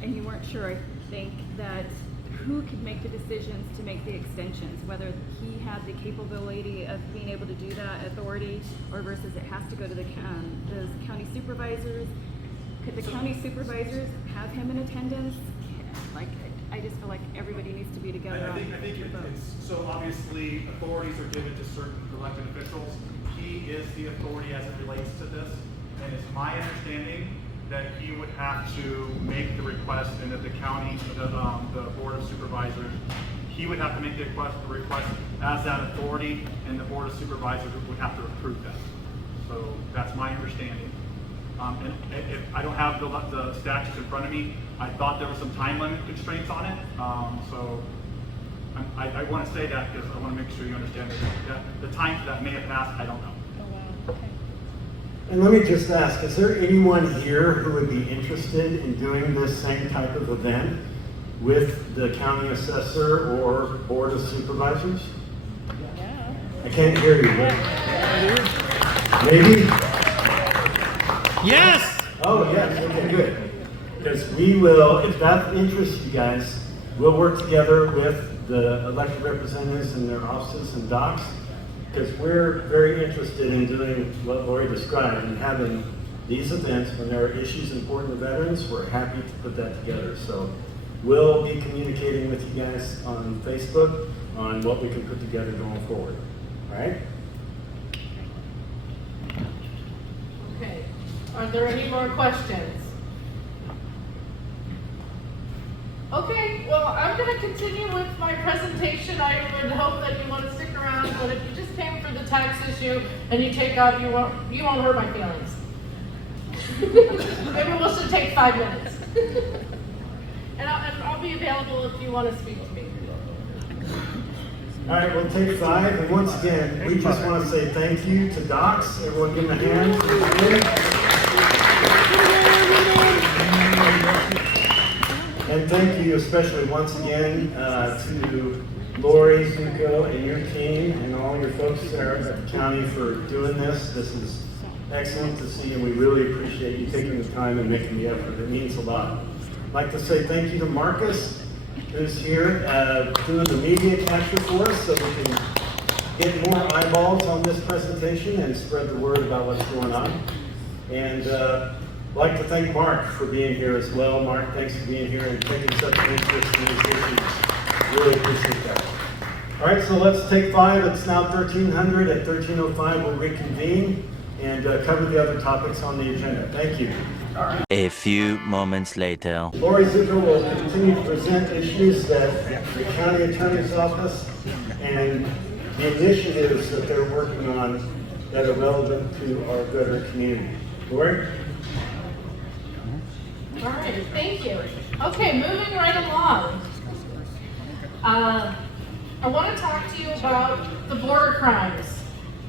and you weren't sure, I think, that who could make the decisions to make the extensions, whether he had the capability of being able to do that authority, or versus it has to go to the those county supervisors. Could the county supervisors have him in attendance? Like, I just feel like everybody needs to be together. I think it's so obviously authorities are given to certain elected officials. He is the authority as it relates to this, and it's my understanding that he would have to make the request, and that the county, the board of supervisors, he would have to make the request as that authority, and the board of supervisors would have to approve that. So that's my understanding. And if I don't have the statutes in front of me, I thought there was some time limit constraints on it. So I want to say that because I want to make sure you understand that the time for that may have passed. I don't know. Oh wow. Okay. And let me just ask, is there anyone here who would be interested in doing this same type of event with the county assessor or board of supervisors? I can't hear you. Maybe? Yes! Oh, yes, okay, good. Because we will, if that interests you guys, we'll work together with the elected representatives in their offices and docs, because we're very interested in doing what Lori described and having these events when there are issues important to veterans. We're happy to put that together. So we'll be communicating with you guys on Facebook on what we can put together going forward. All right? Okay, are there any more questions? Okay, well, I'm gonna continue with my presentation. I would hope that you want to stick around, but if you just came for the tax issue and you take off, you won't hurt my feelings. Maybe we'll just take 5 minutes. And I'll be available if you want to speak to me. All right, we'll take 5. And once again, we just want to say thank you to Docs. Everyone give them a hand. And thank you especially once again to Lori, Zucco, and your team and all your folks there at the county for doing this. This is excellent to see, and we really appreciate you taking the time and making the effort. It means a lot. I'd like to say thank you to Marcus, who's here doing the media capture for us so we can get more eyeballs on this presentation and spread the word about what's going on. And I'd like to thank Mark for being here as well. Mark, thanks for being here and taking such an interest in these issues. Really appreciate that. All right, so let's take 5. It's now 1300. At 1305, we'll reconvene and cover the other topics on the agenda. Thank you. A few moments later. Lori Zucco will continue to present issues that the county attorney's office and the initiatives that they're working on that are relevant to our veteran community. Lori? All right, thank you. Okay, moving right along. I want to talk to you about the border crimes.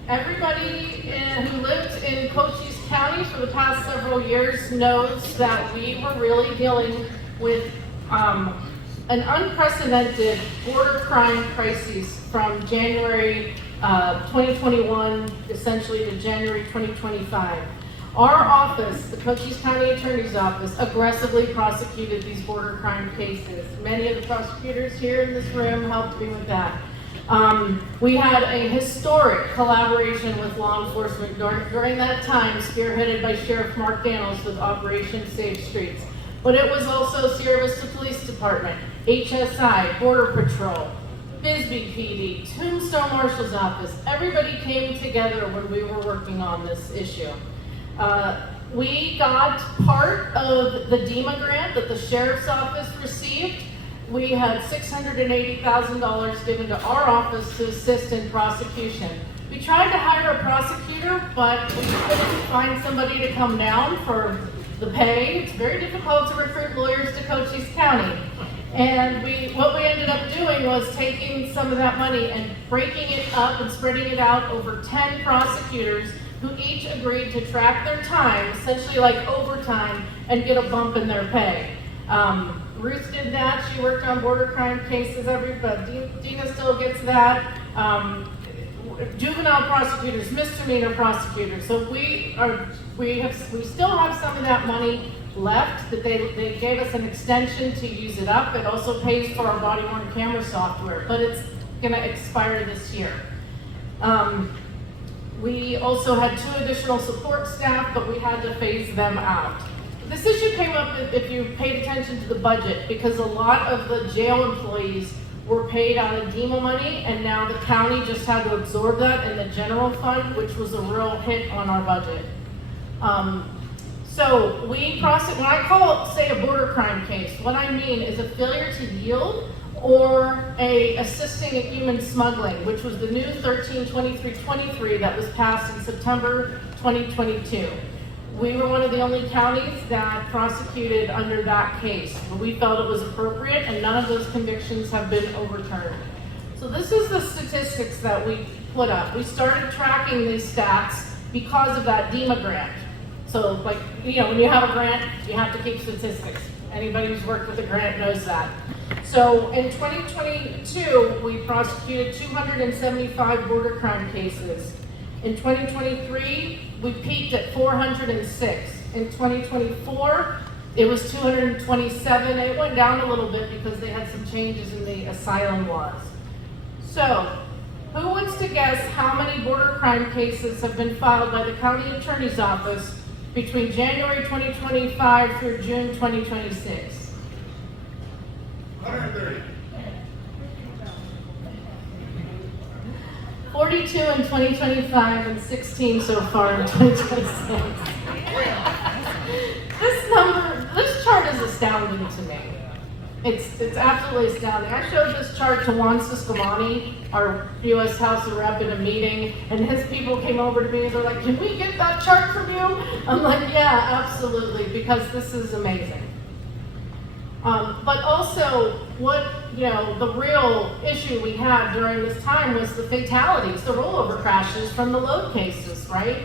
Everybody who lived in Cochise County for the past several years knows that we were really dealing with an unprecedented border crime crisis from January 2021, essentially to January 2025. Our office, the Cochise County Attorney's Office, aggressively prosecuted these border crime cases. Many of the prosecutors here in this room helped me with that. We had a historic collaboration with law enforcement during that time, spearheaded by Sheriff Mark Daniels with Operation Safe Streets. But it was also Sierra Vista Police Department, HSI, Border Patrol, Bisbee PD, Tombstone Marshal's Office. Everybody came together when we were working on this issue. We got part of the DEMA grant that the Sheriff's Office received. We had $680,000 given to our office to assist in prosecution. We tried to hire a prosecutor, but we couldn't find somebody to come down for the pay. It's very difficult to recruit lawyers to Cochise County. And what we ended up doing was taking some of that money and breaking it up and spreading it out over 10 prosecutors who each agreed to track their time, essentially like overtime, and get a bump in their pay. Ruth did that. She worked on border crime cases. Dina still gets that. Juvenile prosecutors, misdemeanor prosecutors. So we still have some of that money left that they gave us an extension to use it up. It also pays for our body-worn camera software, but it's going to expire this year. We also had 2 additional support staff, but we had to phase them out. This issue came up if you paid attention to the budget, because a lot of the jail employees were paid out of DEMA money, and now the county just had to absorb that in the general fund, which was a real hit on our budget. So when I call, say, a border crime case, what I mean is a failure to yield or assisting in human smuggling, which was the new 132323 that was passed in September 2022. We were one of the only counties that prosecuted under that case. We felt it was appropriate, and none of those convictions have been overturned. So this is the statistics that we put up. We started tracking these stats because of that DEMA grant. So like, when you have a grant, you have to keep statistics. Anybody who's worked with a grant knows that. So in 2022, we prosecuted 275 border crime cases. In 2023, we peaked at 406. In 2024, it was 227. It went down a little bit because they had some changes in the asylum laws. So, who wants to guess how many border crime cases have been filed by the county attorney's office between January 2025 through June 2026? 130. 42 in 2025 and 16 so far in 2026. This chart is astounding to me. It's absolutely astounding. I showed this chart to Juan Siscomani, our U.S. House of Rep, in a meeting, and his people came over to me and they're like, "Can we get that chart from you?" I'm like, "Yeah, absolutely," because this is amazing. But also, the real issue we had during this time was the fatalities, the rollover crashes from the load cases, right?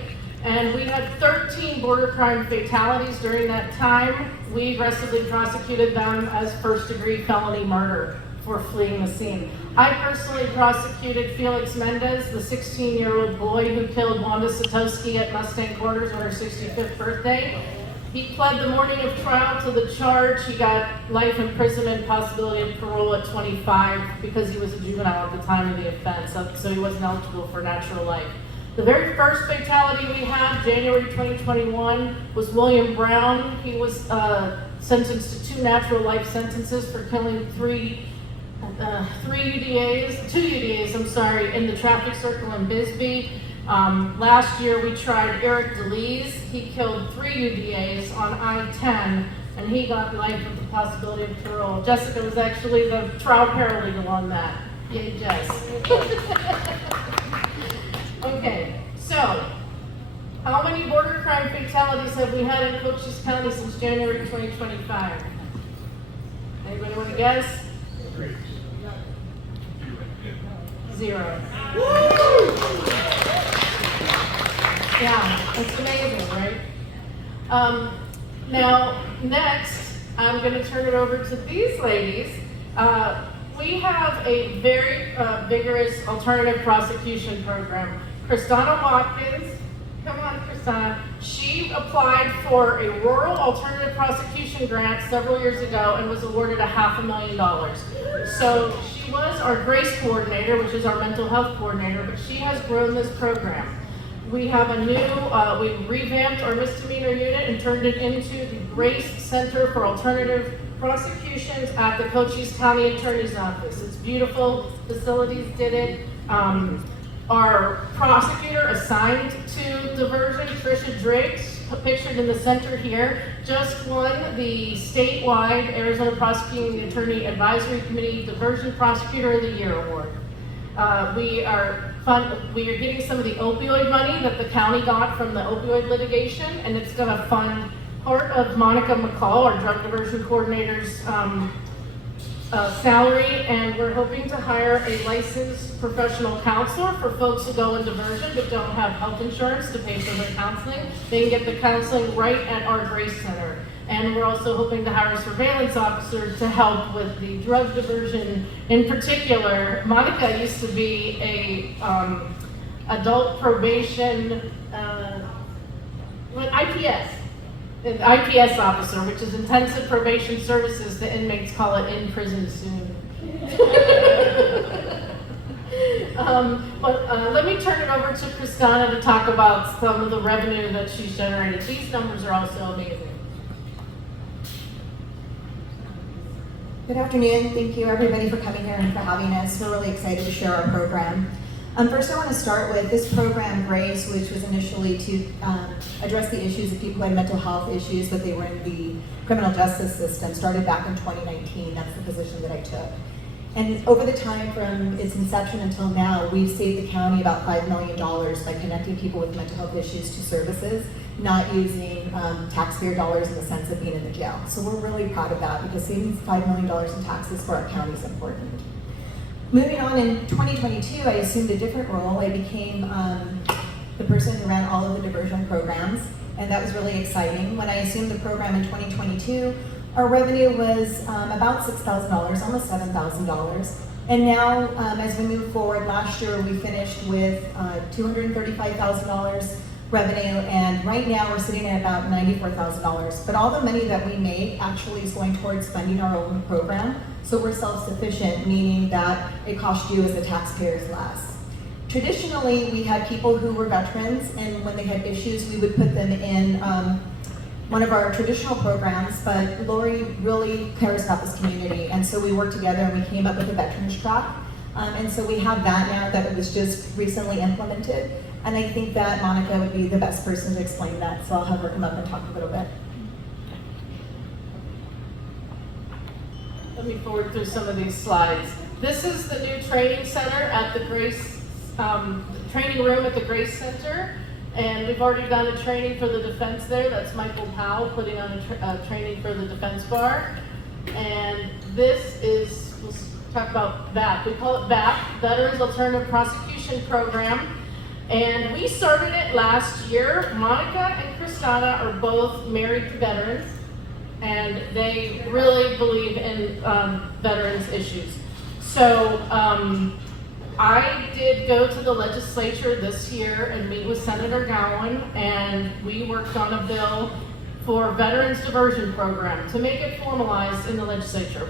And we had 13 border crime fatalities during that time. We aggressively prosecuted them as first-degree felony murder for fleeing the scene. I personally prosecuted Felix Mendez, the 16-year-old boy who killed Wanda Satowski at Mustang Quarters on her 65th birthday. He pled the morning of trial to the charge. He got life imprisonment, possibility of parole at 25 because he was a juvenile at the time of the offense, so he wasn't eligible for natural life. The very first fatality we had, January 2021, was William Brown. He was sentenced to 2 natural life sentences for killing two UDAs, in the traffic circle in Bisbee. Last year we tried Eric DeLees. He killed 3 UDAs on I-10, and he got life with the possibility of parole. Jessica was actually the trial paralegal on that. Yay, Jess. Okay, so how many border crime fatalities have we had in Cochise County since January 2025? Anybody want to guess? 0. Yeah, it's amazing, right? Now, next, I'm going to turn it over to these ladies. We have a very vigorous alternative prosecution program. Christina Watkins, come on, Christina. She applied for a rural alternative prosecution grant several years ago and was awarded $500,000. So she was our GRACE coordinator, which is our mental health coordinator, but she has grown this program. We have a new, we revamped our misdemeanor unit and turned it into the GRACE Center for Alternative Prosecutions at the Cochise County Attorney's Office. It's beautiful, facilities did it. Our prosecutor assigned to diversion, Tricia Driggs, pictured in the center here, just won the statewide Arizona Prosecuting Attorney Advisory Committee Diversion Prosecutor of the Year Award. We are getting some of the opioid money that the county got from the opioid litigation, and it's going to fund part of Monica McCall, our drug diversion coordinator's salary, and we're hoping to hire a licensed professional counselor for folks who go in diversion but don't have health insurance to pay for their counseling. They can get the counseling right at our GRACE Center. And we're also hoping to hire a surveillance officer to help with the drug diversion. In particular, Monica used to be a adult probation, IPS. An IPS officer, which is intensive probation services. The inmates call it in prison soon. Let me turn it over to Christina to talk about some of the revenue that she's generated. These numbers are also amazing. Good afternoon. Thank you everybody for coming here and for having us. We're really excited to share our program. First, I want to start with this program, GRACE, which was initially to address the issues of people who had mental health issues, but they were in the criminal justice system, started back in 2019. That's the position that I took. And over the time from its inception until now, we've saved the county about $5 million by connecting people with mental health issues to services, not using taxpayer dollars in the sense of being in the jail. So we're really proud of that because saving $5 million in taxes for our county is important. Moving on, in 2022, I assumed a different role. I became the person who ran all of the diversion programs, and that was really exciting. When I assumed the program in 2022, our revenue was about $6,000, almost $7,000. And now, as we move forward, last year we finished with $235,000 revenue, and right now we're sitting at about $94,000. But all the money that we make actually is going towards funding our own program, so we're self-sufficient, meaning that it costs you as the taxpayers less. Traditionally, we had people who were veterans, and when they had issues, we would put them in one of our traditional programs, but Lori really cares about this community, and so we worked together and we came up with a veterans track. And so we have that now that it was just recently implemented. And I think that Monica would be the best person to explain that, so I'll have her come up and talk a little bit. Let me forward through some of these slides. This is the new training center at the Grace, training room at the Grace Center. And we've already done a training for the defense there. That's Michael Powell putting on a training for the defense bar. And this is, let's talk about VAP. We call it VAP, Veterans Alternative Prosecution Program. And we started it last year. Monica and Kristana are both married veterans, and they really believe in veterans issues. So I did go to the legislature this year and meet with Senator Gowan, and we worked on a bill for Veterans Diversion Program to make it formalized in the legislature.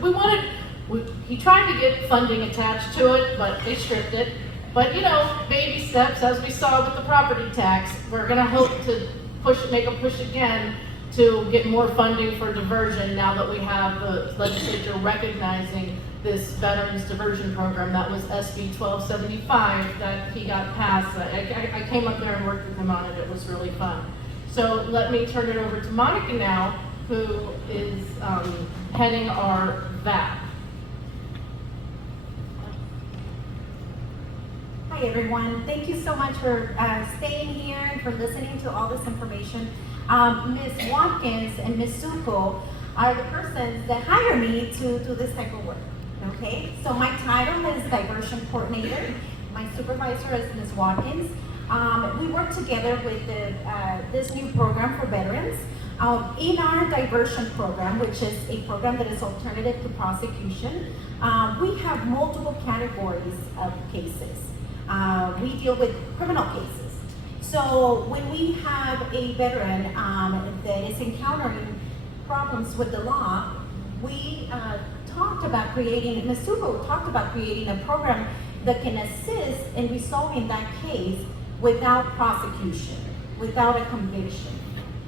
He tried to get funding attached to it, but they stripped it. But you know, baby steps, as we saw with the property tax. We're gonna hope to make a push again to get more funding for diversion now that we have the legislature recognizing this Veterans Diversion Program. That was SB 1275 that he got passed. I came up there and worked with him on it. It was really fun. So let me turn it over to Monica now, who is heading our VAP. Hi everyone, thank you so much for staying here and for listening to all this information. Ms. Watkins and Ms. Zucco are the persons that hire me to do this type of work, okay? So my title is Diversion Coordinator. My supervisor is Ms. Watkins. We work together with this new program for veterans. In our diversion program, which is a program that is alternative to prosecution, we have multiple categories of cases. We deal with criminal cases. So when we have a veteran that is encountering problems with the law, we talked about creating, Ms. Zucco talked about creating a program that can assist in resolving that case without prosecution, without a conviction,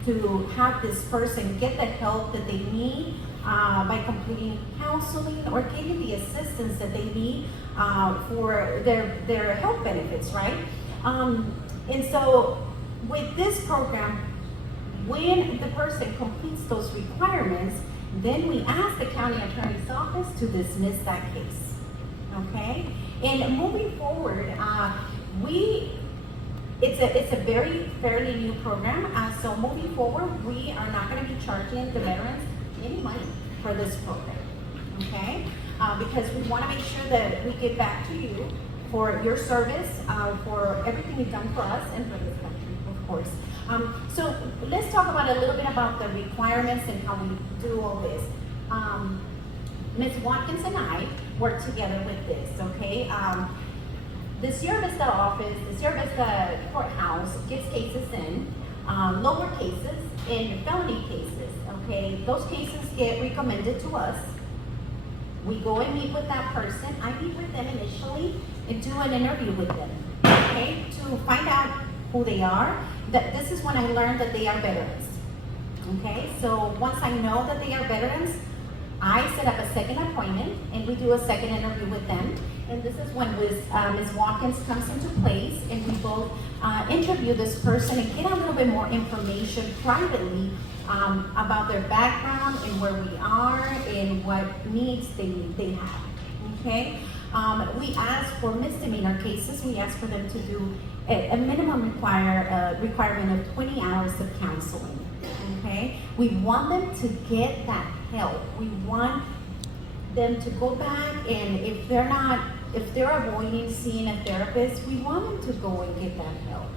to have this person get the help that they need by completing counseling or getting the assistance that they need for their health benefits, right? And so with this program, when the person completes those requirements, then we ask the county attorney's office to dismiss that case, okay? And moving forward, it's a very fairly new program. So moving forward, we are not going to be charging the veterans any money for this program, okay? Because we want to make sure that we give back to you for your service, for everything you've done for us and for this country, of course. So let's talk about a little bit about the requirements and how we do all this. Ms. Watkins and I work together with this, okay? The Sierra Vista office, the Sierra Vista courthouse gets cases in, lower cases and felony cases, okay? Those cases get recommended to us. We go and meet with that person. I meet with them initially and do an interview with them, okay? To find out who they are. This is when I learned that they are veterans, okay? So once I know that they are veterans, I set up a second appointment and we do a second interview with them. And this is when Ms. Watkins comes into place and we both interview this person and get a little bit more information privately about their background and where we are and what needs they have, okay? We ask for misdemeanor cases, we ask for them to do a minimum requirement of 20 hours of counseling, okay? We want them to get that help. We want them to go back, and if they're avoiding seeing a therapist, we want them to go and get that help.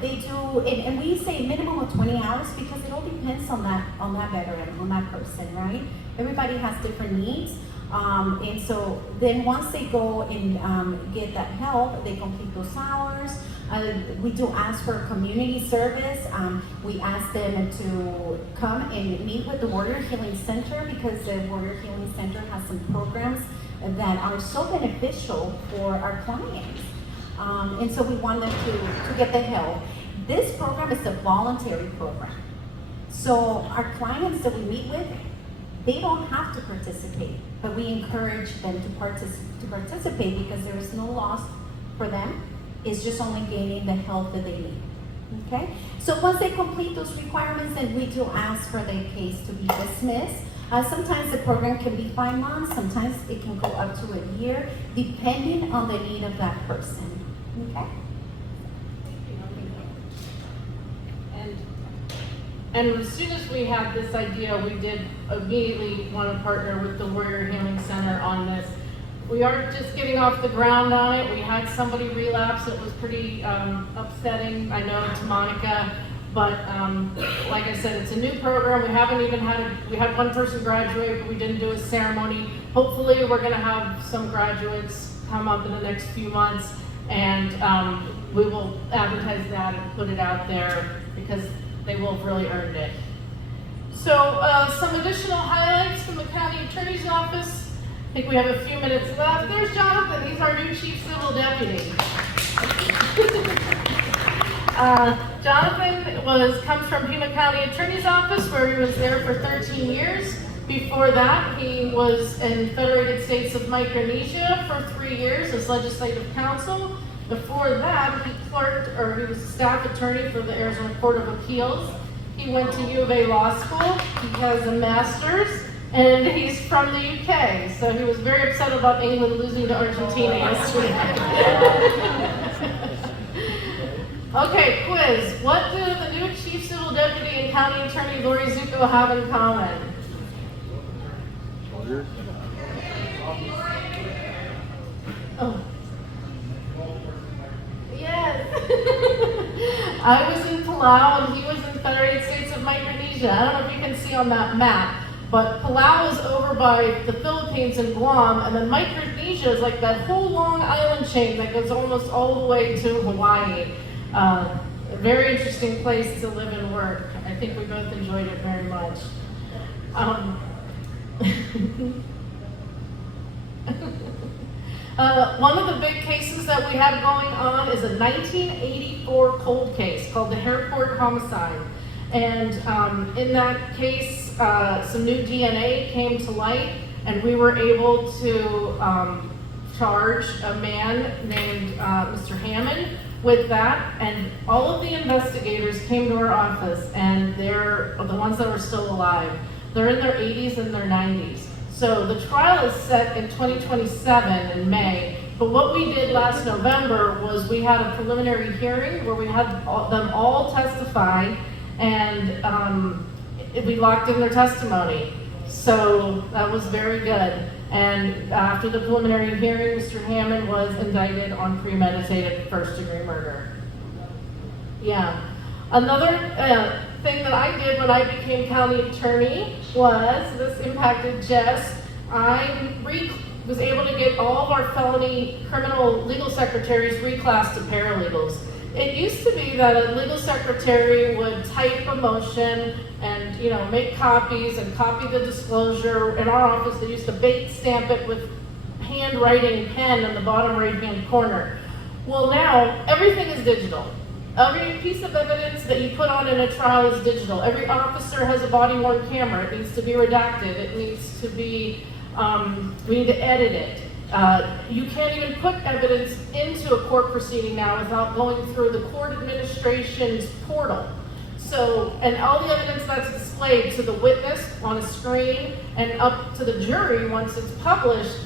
They do, and we say minimum of 20 hours because it all depends on that veteran, on that person, right? Everybody has different needs. And so then once they go and get that help, they complete those hours. We do ask for community service. We ask them to come and meet with the Warrior Healing Center because the Warrior Healing Center has some programs that are so beneficial for our clients. And so we want them to get the help. This program is a voluntary program. So our clients that we meet with, they don't have to participate, but we encourage them to participate because there is no loss for them. It's just only gaining the help that they need. Okay? So once they complete those requirements, then we do ask for their case to be dismissed. Sometimes the program can be 5 months, sometimes it can go up to a year, depending on the need of that person. Okay? And as soon as we had this idea, we did immediately want to partner with the Warrior Healing Center on this. We aren't just getting off the ground on it. We had somebody relapse. It was pretty upsetting, I know, to Monica. But like I said, it's a new program. We haven't even we had one person graduate, but we didn't do a ceremony. Hopefully we're gonna have some graduates come up in the next few months, and we will advertise that and put it out there because they will have really earned it. So some additional highlights from the County Attorney's Office. I think we have a few minutes left. There's Jonathan, he's our new Chief Civil Deputy. Jonathan comes from Pima County Attorney's Office, where he was there for 13 years. Before that, he was in Federated States of Micronesia for 3 years as legislative counsel. Before that, he was a staff attorney for the Arizona Court of Appeals. He went to U of A Law School. He has a master's, and he's from the UK. So he was very upset about England losing to Argentina yesterday. Okay, quiz. What do the new Chief Civil Deputy and County Attorney Lori Zucco have in common? Oh. Yes. I was in Palau and he was in Federated States of Micronesia. I don't know if you can see on that map, but Palau is over by the Philippines and Guam, and then Micronesia is like that whole long island chain that goes almost all the way to Hawaii. A very interesting place to live and work. I think we both enjoyed it very much. One of the big cases that we have going on is a 1984 cold case called the Hairport Homicide. And in that case, some new DNA came to light, and we were able to charge a man named Mr. Hammond with that, and all of the investigators came to our office, and they're the ones that were still alive. They're in their 80s and their 90s. So the trial is set in 2027 in May, but what we did last November was we had a preliminary hearing where we had them all testify, and we locked in their testimony. So that was very good. And after the preliminary hearing, Mr. Hammond was indicted on premeditated first-degree murder. Yeah. Another thing that I did when I became county attorney was, this impacted Jess, I was able to get all of our felony criminal legal secretaries reclassed to paralegals. It used to be that a legal secretary would type a motion and make copies and copy the disclosure. In our office, they used to bait stamp it with handwriting pen in the bottom right-hand corner. Well, now everything is digital. Every piece of evidence that you put on in a trial is digital. Every officer has a body-worn camera. It needs to be redacted. It needs to be, we need to edit it. You can't even put evidence into a court proceeding now without going through the court administration's portal. So, and all the evidence that's displayed to the witness on a screen and up to the jury once it's published,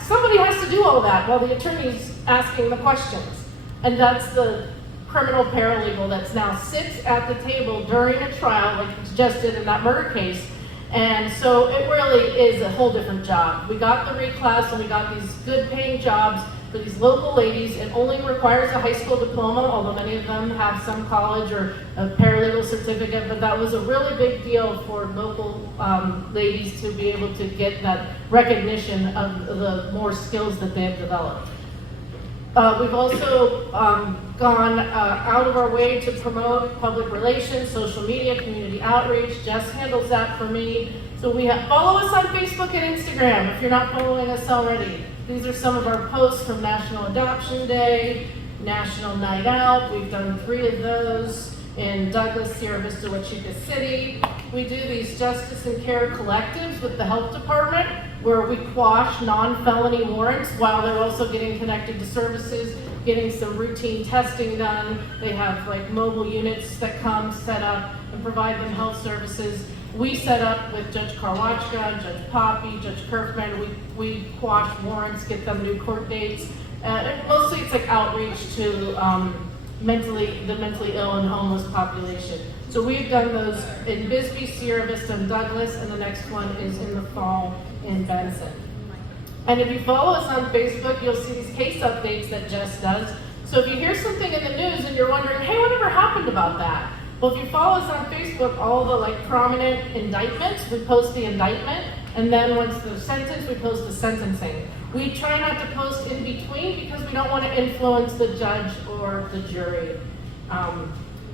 somebody has to do all that while the attorney's asking the questions. And that's the criminal paralegal that now sits at the table during a trial, like just did in that murder case. And so it really is a whole different job. We got the reclass and we got these good paying jobs, for these local ladies. It only requires a high school diploma, although many of them have some college or a paralegal certificate, but that was a really big deal for local ladies to be able to get that recognition of the more skills that they have developed. We've also gone out of our way to promote public relations, social media, community outreach. Jess handles that for me. So follow us on Facebook and Instagram if you're not following us already. These are some of our posts from National Adoption Day, National Night Out. We've done 3 of those in Douglas, Sierra Vista, Huachuca City. We do these justice and care collectives with the health department where we quash non-felony warrants while they're also getting connected to services, getting some routine testing done. They have like mobile units that come set up and provide them health services. We set up with Judge Huachuca, Judge Poppy, Judge Kirkman. We quash warrants, get them new court dates. And mostly it's like outreach to the mentally ill and homeless population. So we've done those in Bisbee, Sierra Vista, and Douglas, and the next one is in the fall in Benson. And if you follow us on Facebook, you'll see these case updates that Jess does. So if you hear something in the news and you're wondering, hey, whatever happened about that? Well, if you follow us on Facebook, all the like prominent indictments, we post the indictment, and then once the sentence, we post the sentencing. We try not to post in between because we don't want to influence the judge or the jury.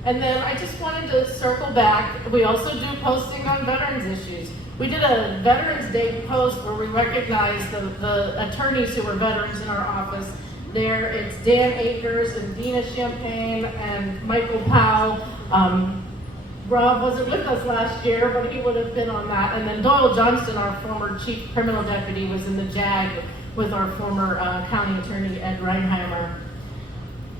And then I just wanted to circle back. We also do posting on veterans issues. We did a Veterans Day post where we recognized the attorneys who were veterans in our office. There, it's Dan Akers and Dina Champagne and Michael Powell. Rob wasn't with us last year, but he would have been on that. And then Doyle Johnston, our former chief criminal deputy, was in the JAG with our former county attorney, Ed Reinheimer.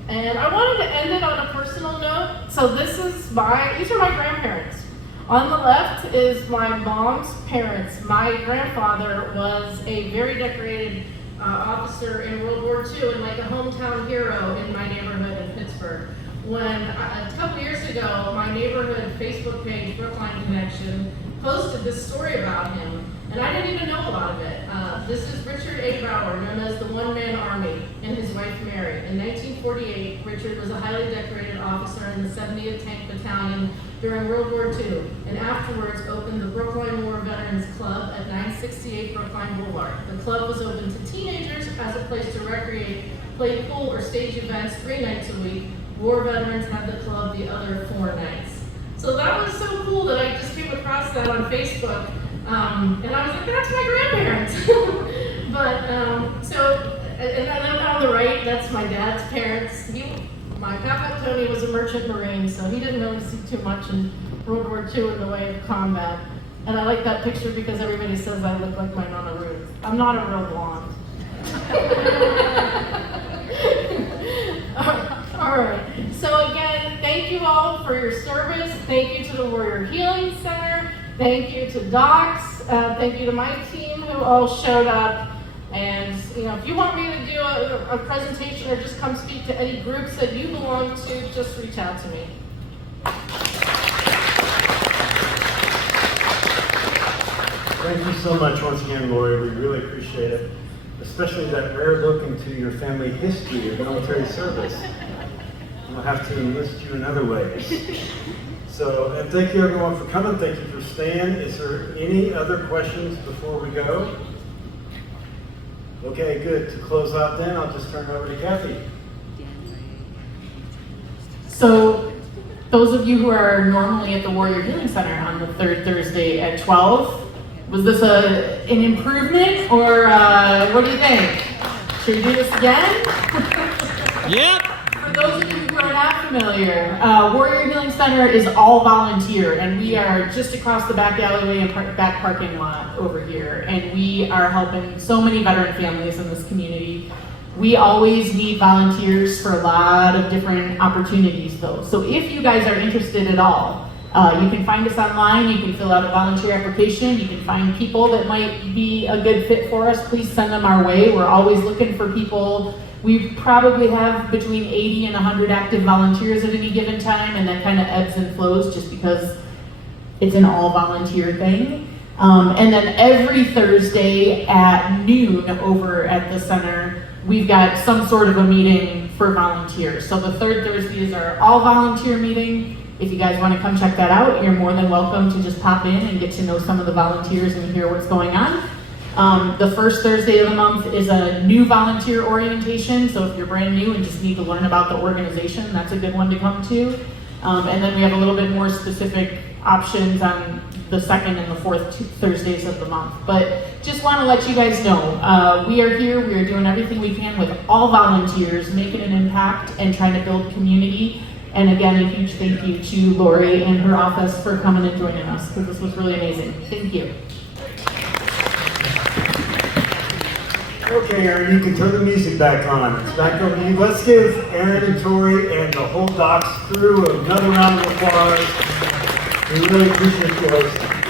And I wanted to end it on a personal note. So these are my grandparents. On the left is my mom's parents. My grandfather was a very decorated officer in World War II and like a hometown hero in my neighborhood in Pittsburgh. When a couple years ago, my neighborhood Facebook page, Brookline Connection, posted this story about him, and I didn't even know a lot of it. This is Richard A. Brower, known as the One-Man Army, and his wife Mary. In 1948, Richard was a highly decorated officer in the 70th Tank Battalion during World War II, and afterwards opened the Brookline War Veterans Club at 968 Brookline Boulevard. The club was open to teenagers as a place to recreate, play pool, or stage events 3 nights a week. War veterans had the club the other 4 nights. So that was so cool that I just came across that on Facebook. And I was like, that's my grandparents. And then on the right, that's my dad's parents. My papa Tony was a merchant marine, so he didn't really see too much in World War II in the way of combat. And I like that picture because everybody says I look like my Nana Ruth. I'm not a real blonde. All right. So again, thank you all for your service. Thank you to the Warrior Healing Center. Thank you to Docs. Thank you to my team who all showed up. And if you want me to do a presentation or just come speak to any groups that you belong to, just reach out to me. Thank you so much once again, Lori. We really appreciate it, especially that rare look into your family history of military service. We'll have to enlist you in other ways. So, and thank you everyone for coming. Thank you for staying. Is there any other questions before we go? Okay, good. To close out then, I'll just turn it over to Kathy. So, those of you who are normally at the Warrior Healing Center on the third Thursday at 12, was this an improvement, or what do you think? Should we do this again? Yep. For those of you who are not familiar, Warrior Healing Center is all volunteer, and we are just across the back alleyway and back parking lot over here, and we are helping so many veteran families in this community. We always need volunteers for a lot of different opportunities, though. So if you guys are interested at all, you can find us online, you can fill out a volunteer application, you can find people that might be a good fit for us, please send them our way. We're always looking for people. We probably have between 80 and 100 active volunteers at any given time, and that kind of ebbs and flows just because it's an all volunteer thing. And then every Thursday at noon over at the center, we've got some sort of a meeting for volunteers. So the third Thursdays are all volunteer meeting. If you guys want to come check that out, you're more than welcome to just pop in and get to know some of the volunteers and hear what's going on. The first Thursday of the month is a new volunteer orientation. So if you're brand new and just need to learn about the organization, that's a good one to come to. And then we have a little bit more specific options on the second and the fourth Thursdays of the month. But just want to let you guys know, we are here, we are doing everything we can with all volunteers, making an impact and trying to build community. And again, a huge thank you to Lori and her office for coming and joining us, because this was really amazing. Thank you. Okay, Aaron, you can turn the music back on. It's back over to you. Let's give Aaron and Tori and the whole Docs crew another round of applause. We really appreciate you hosting.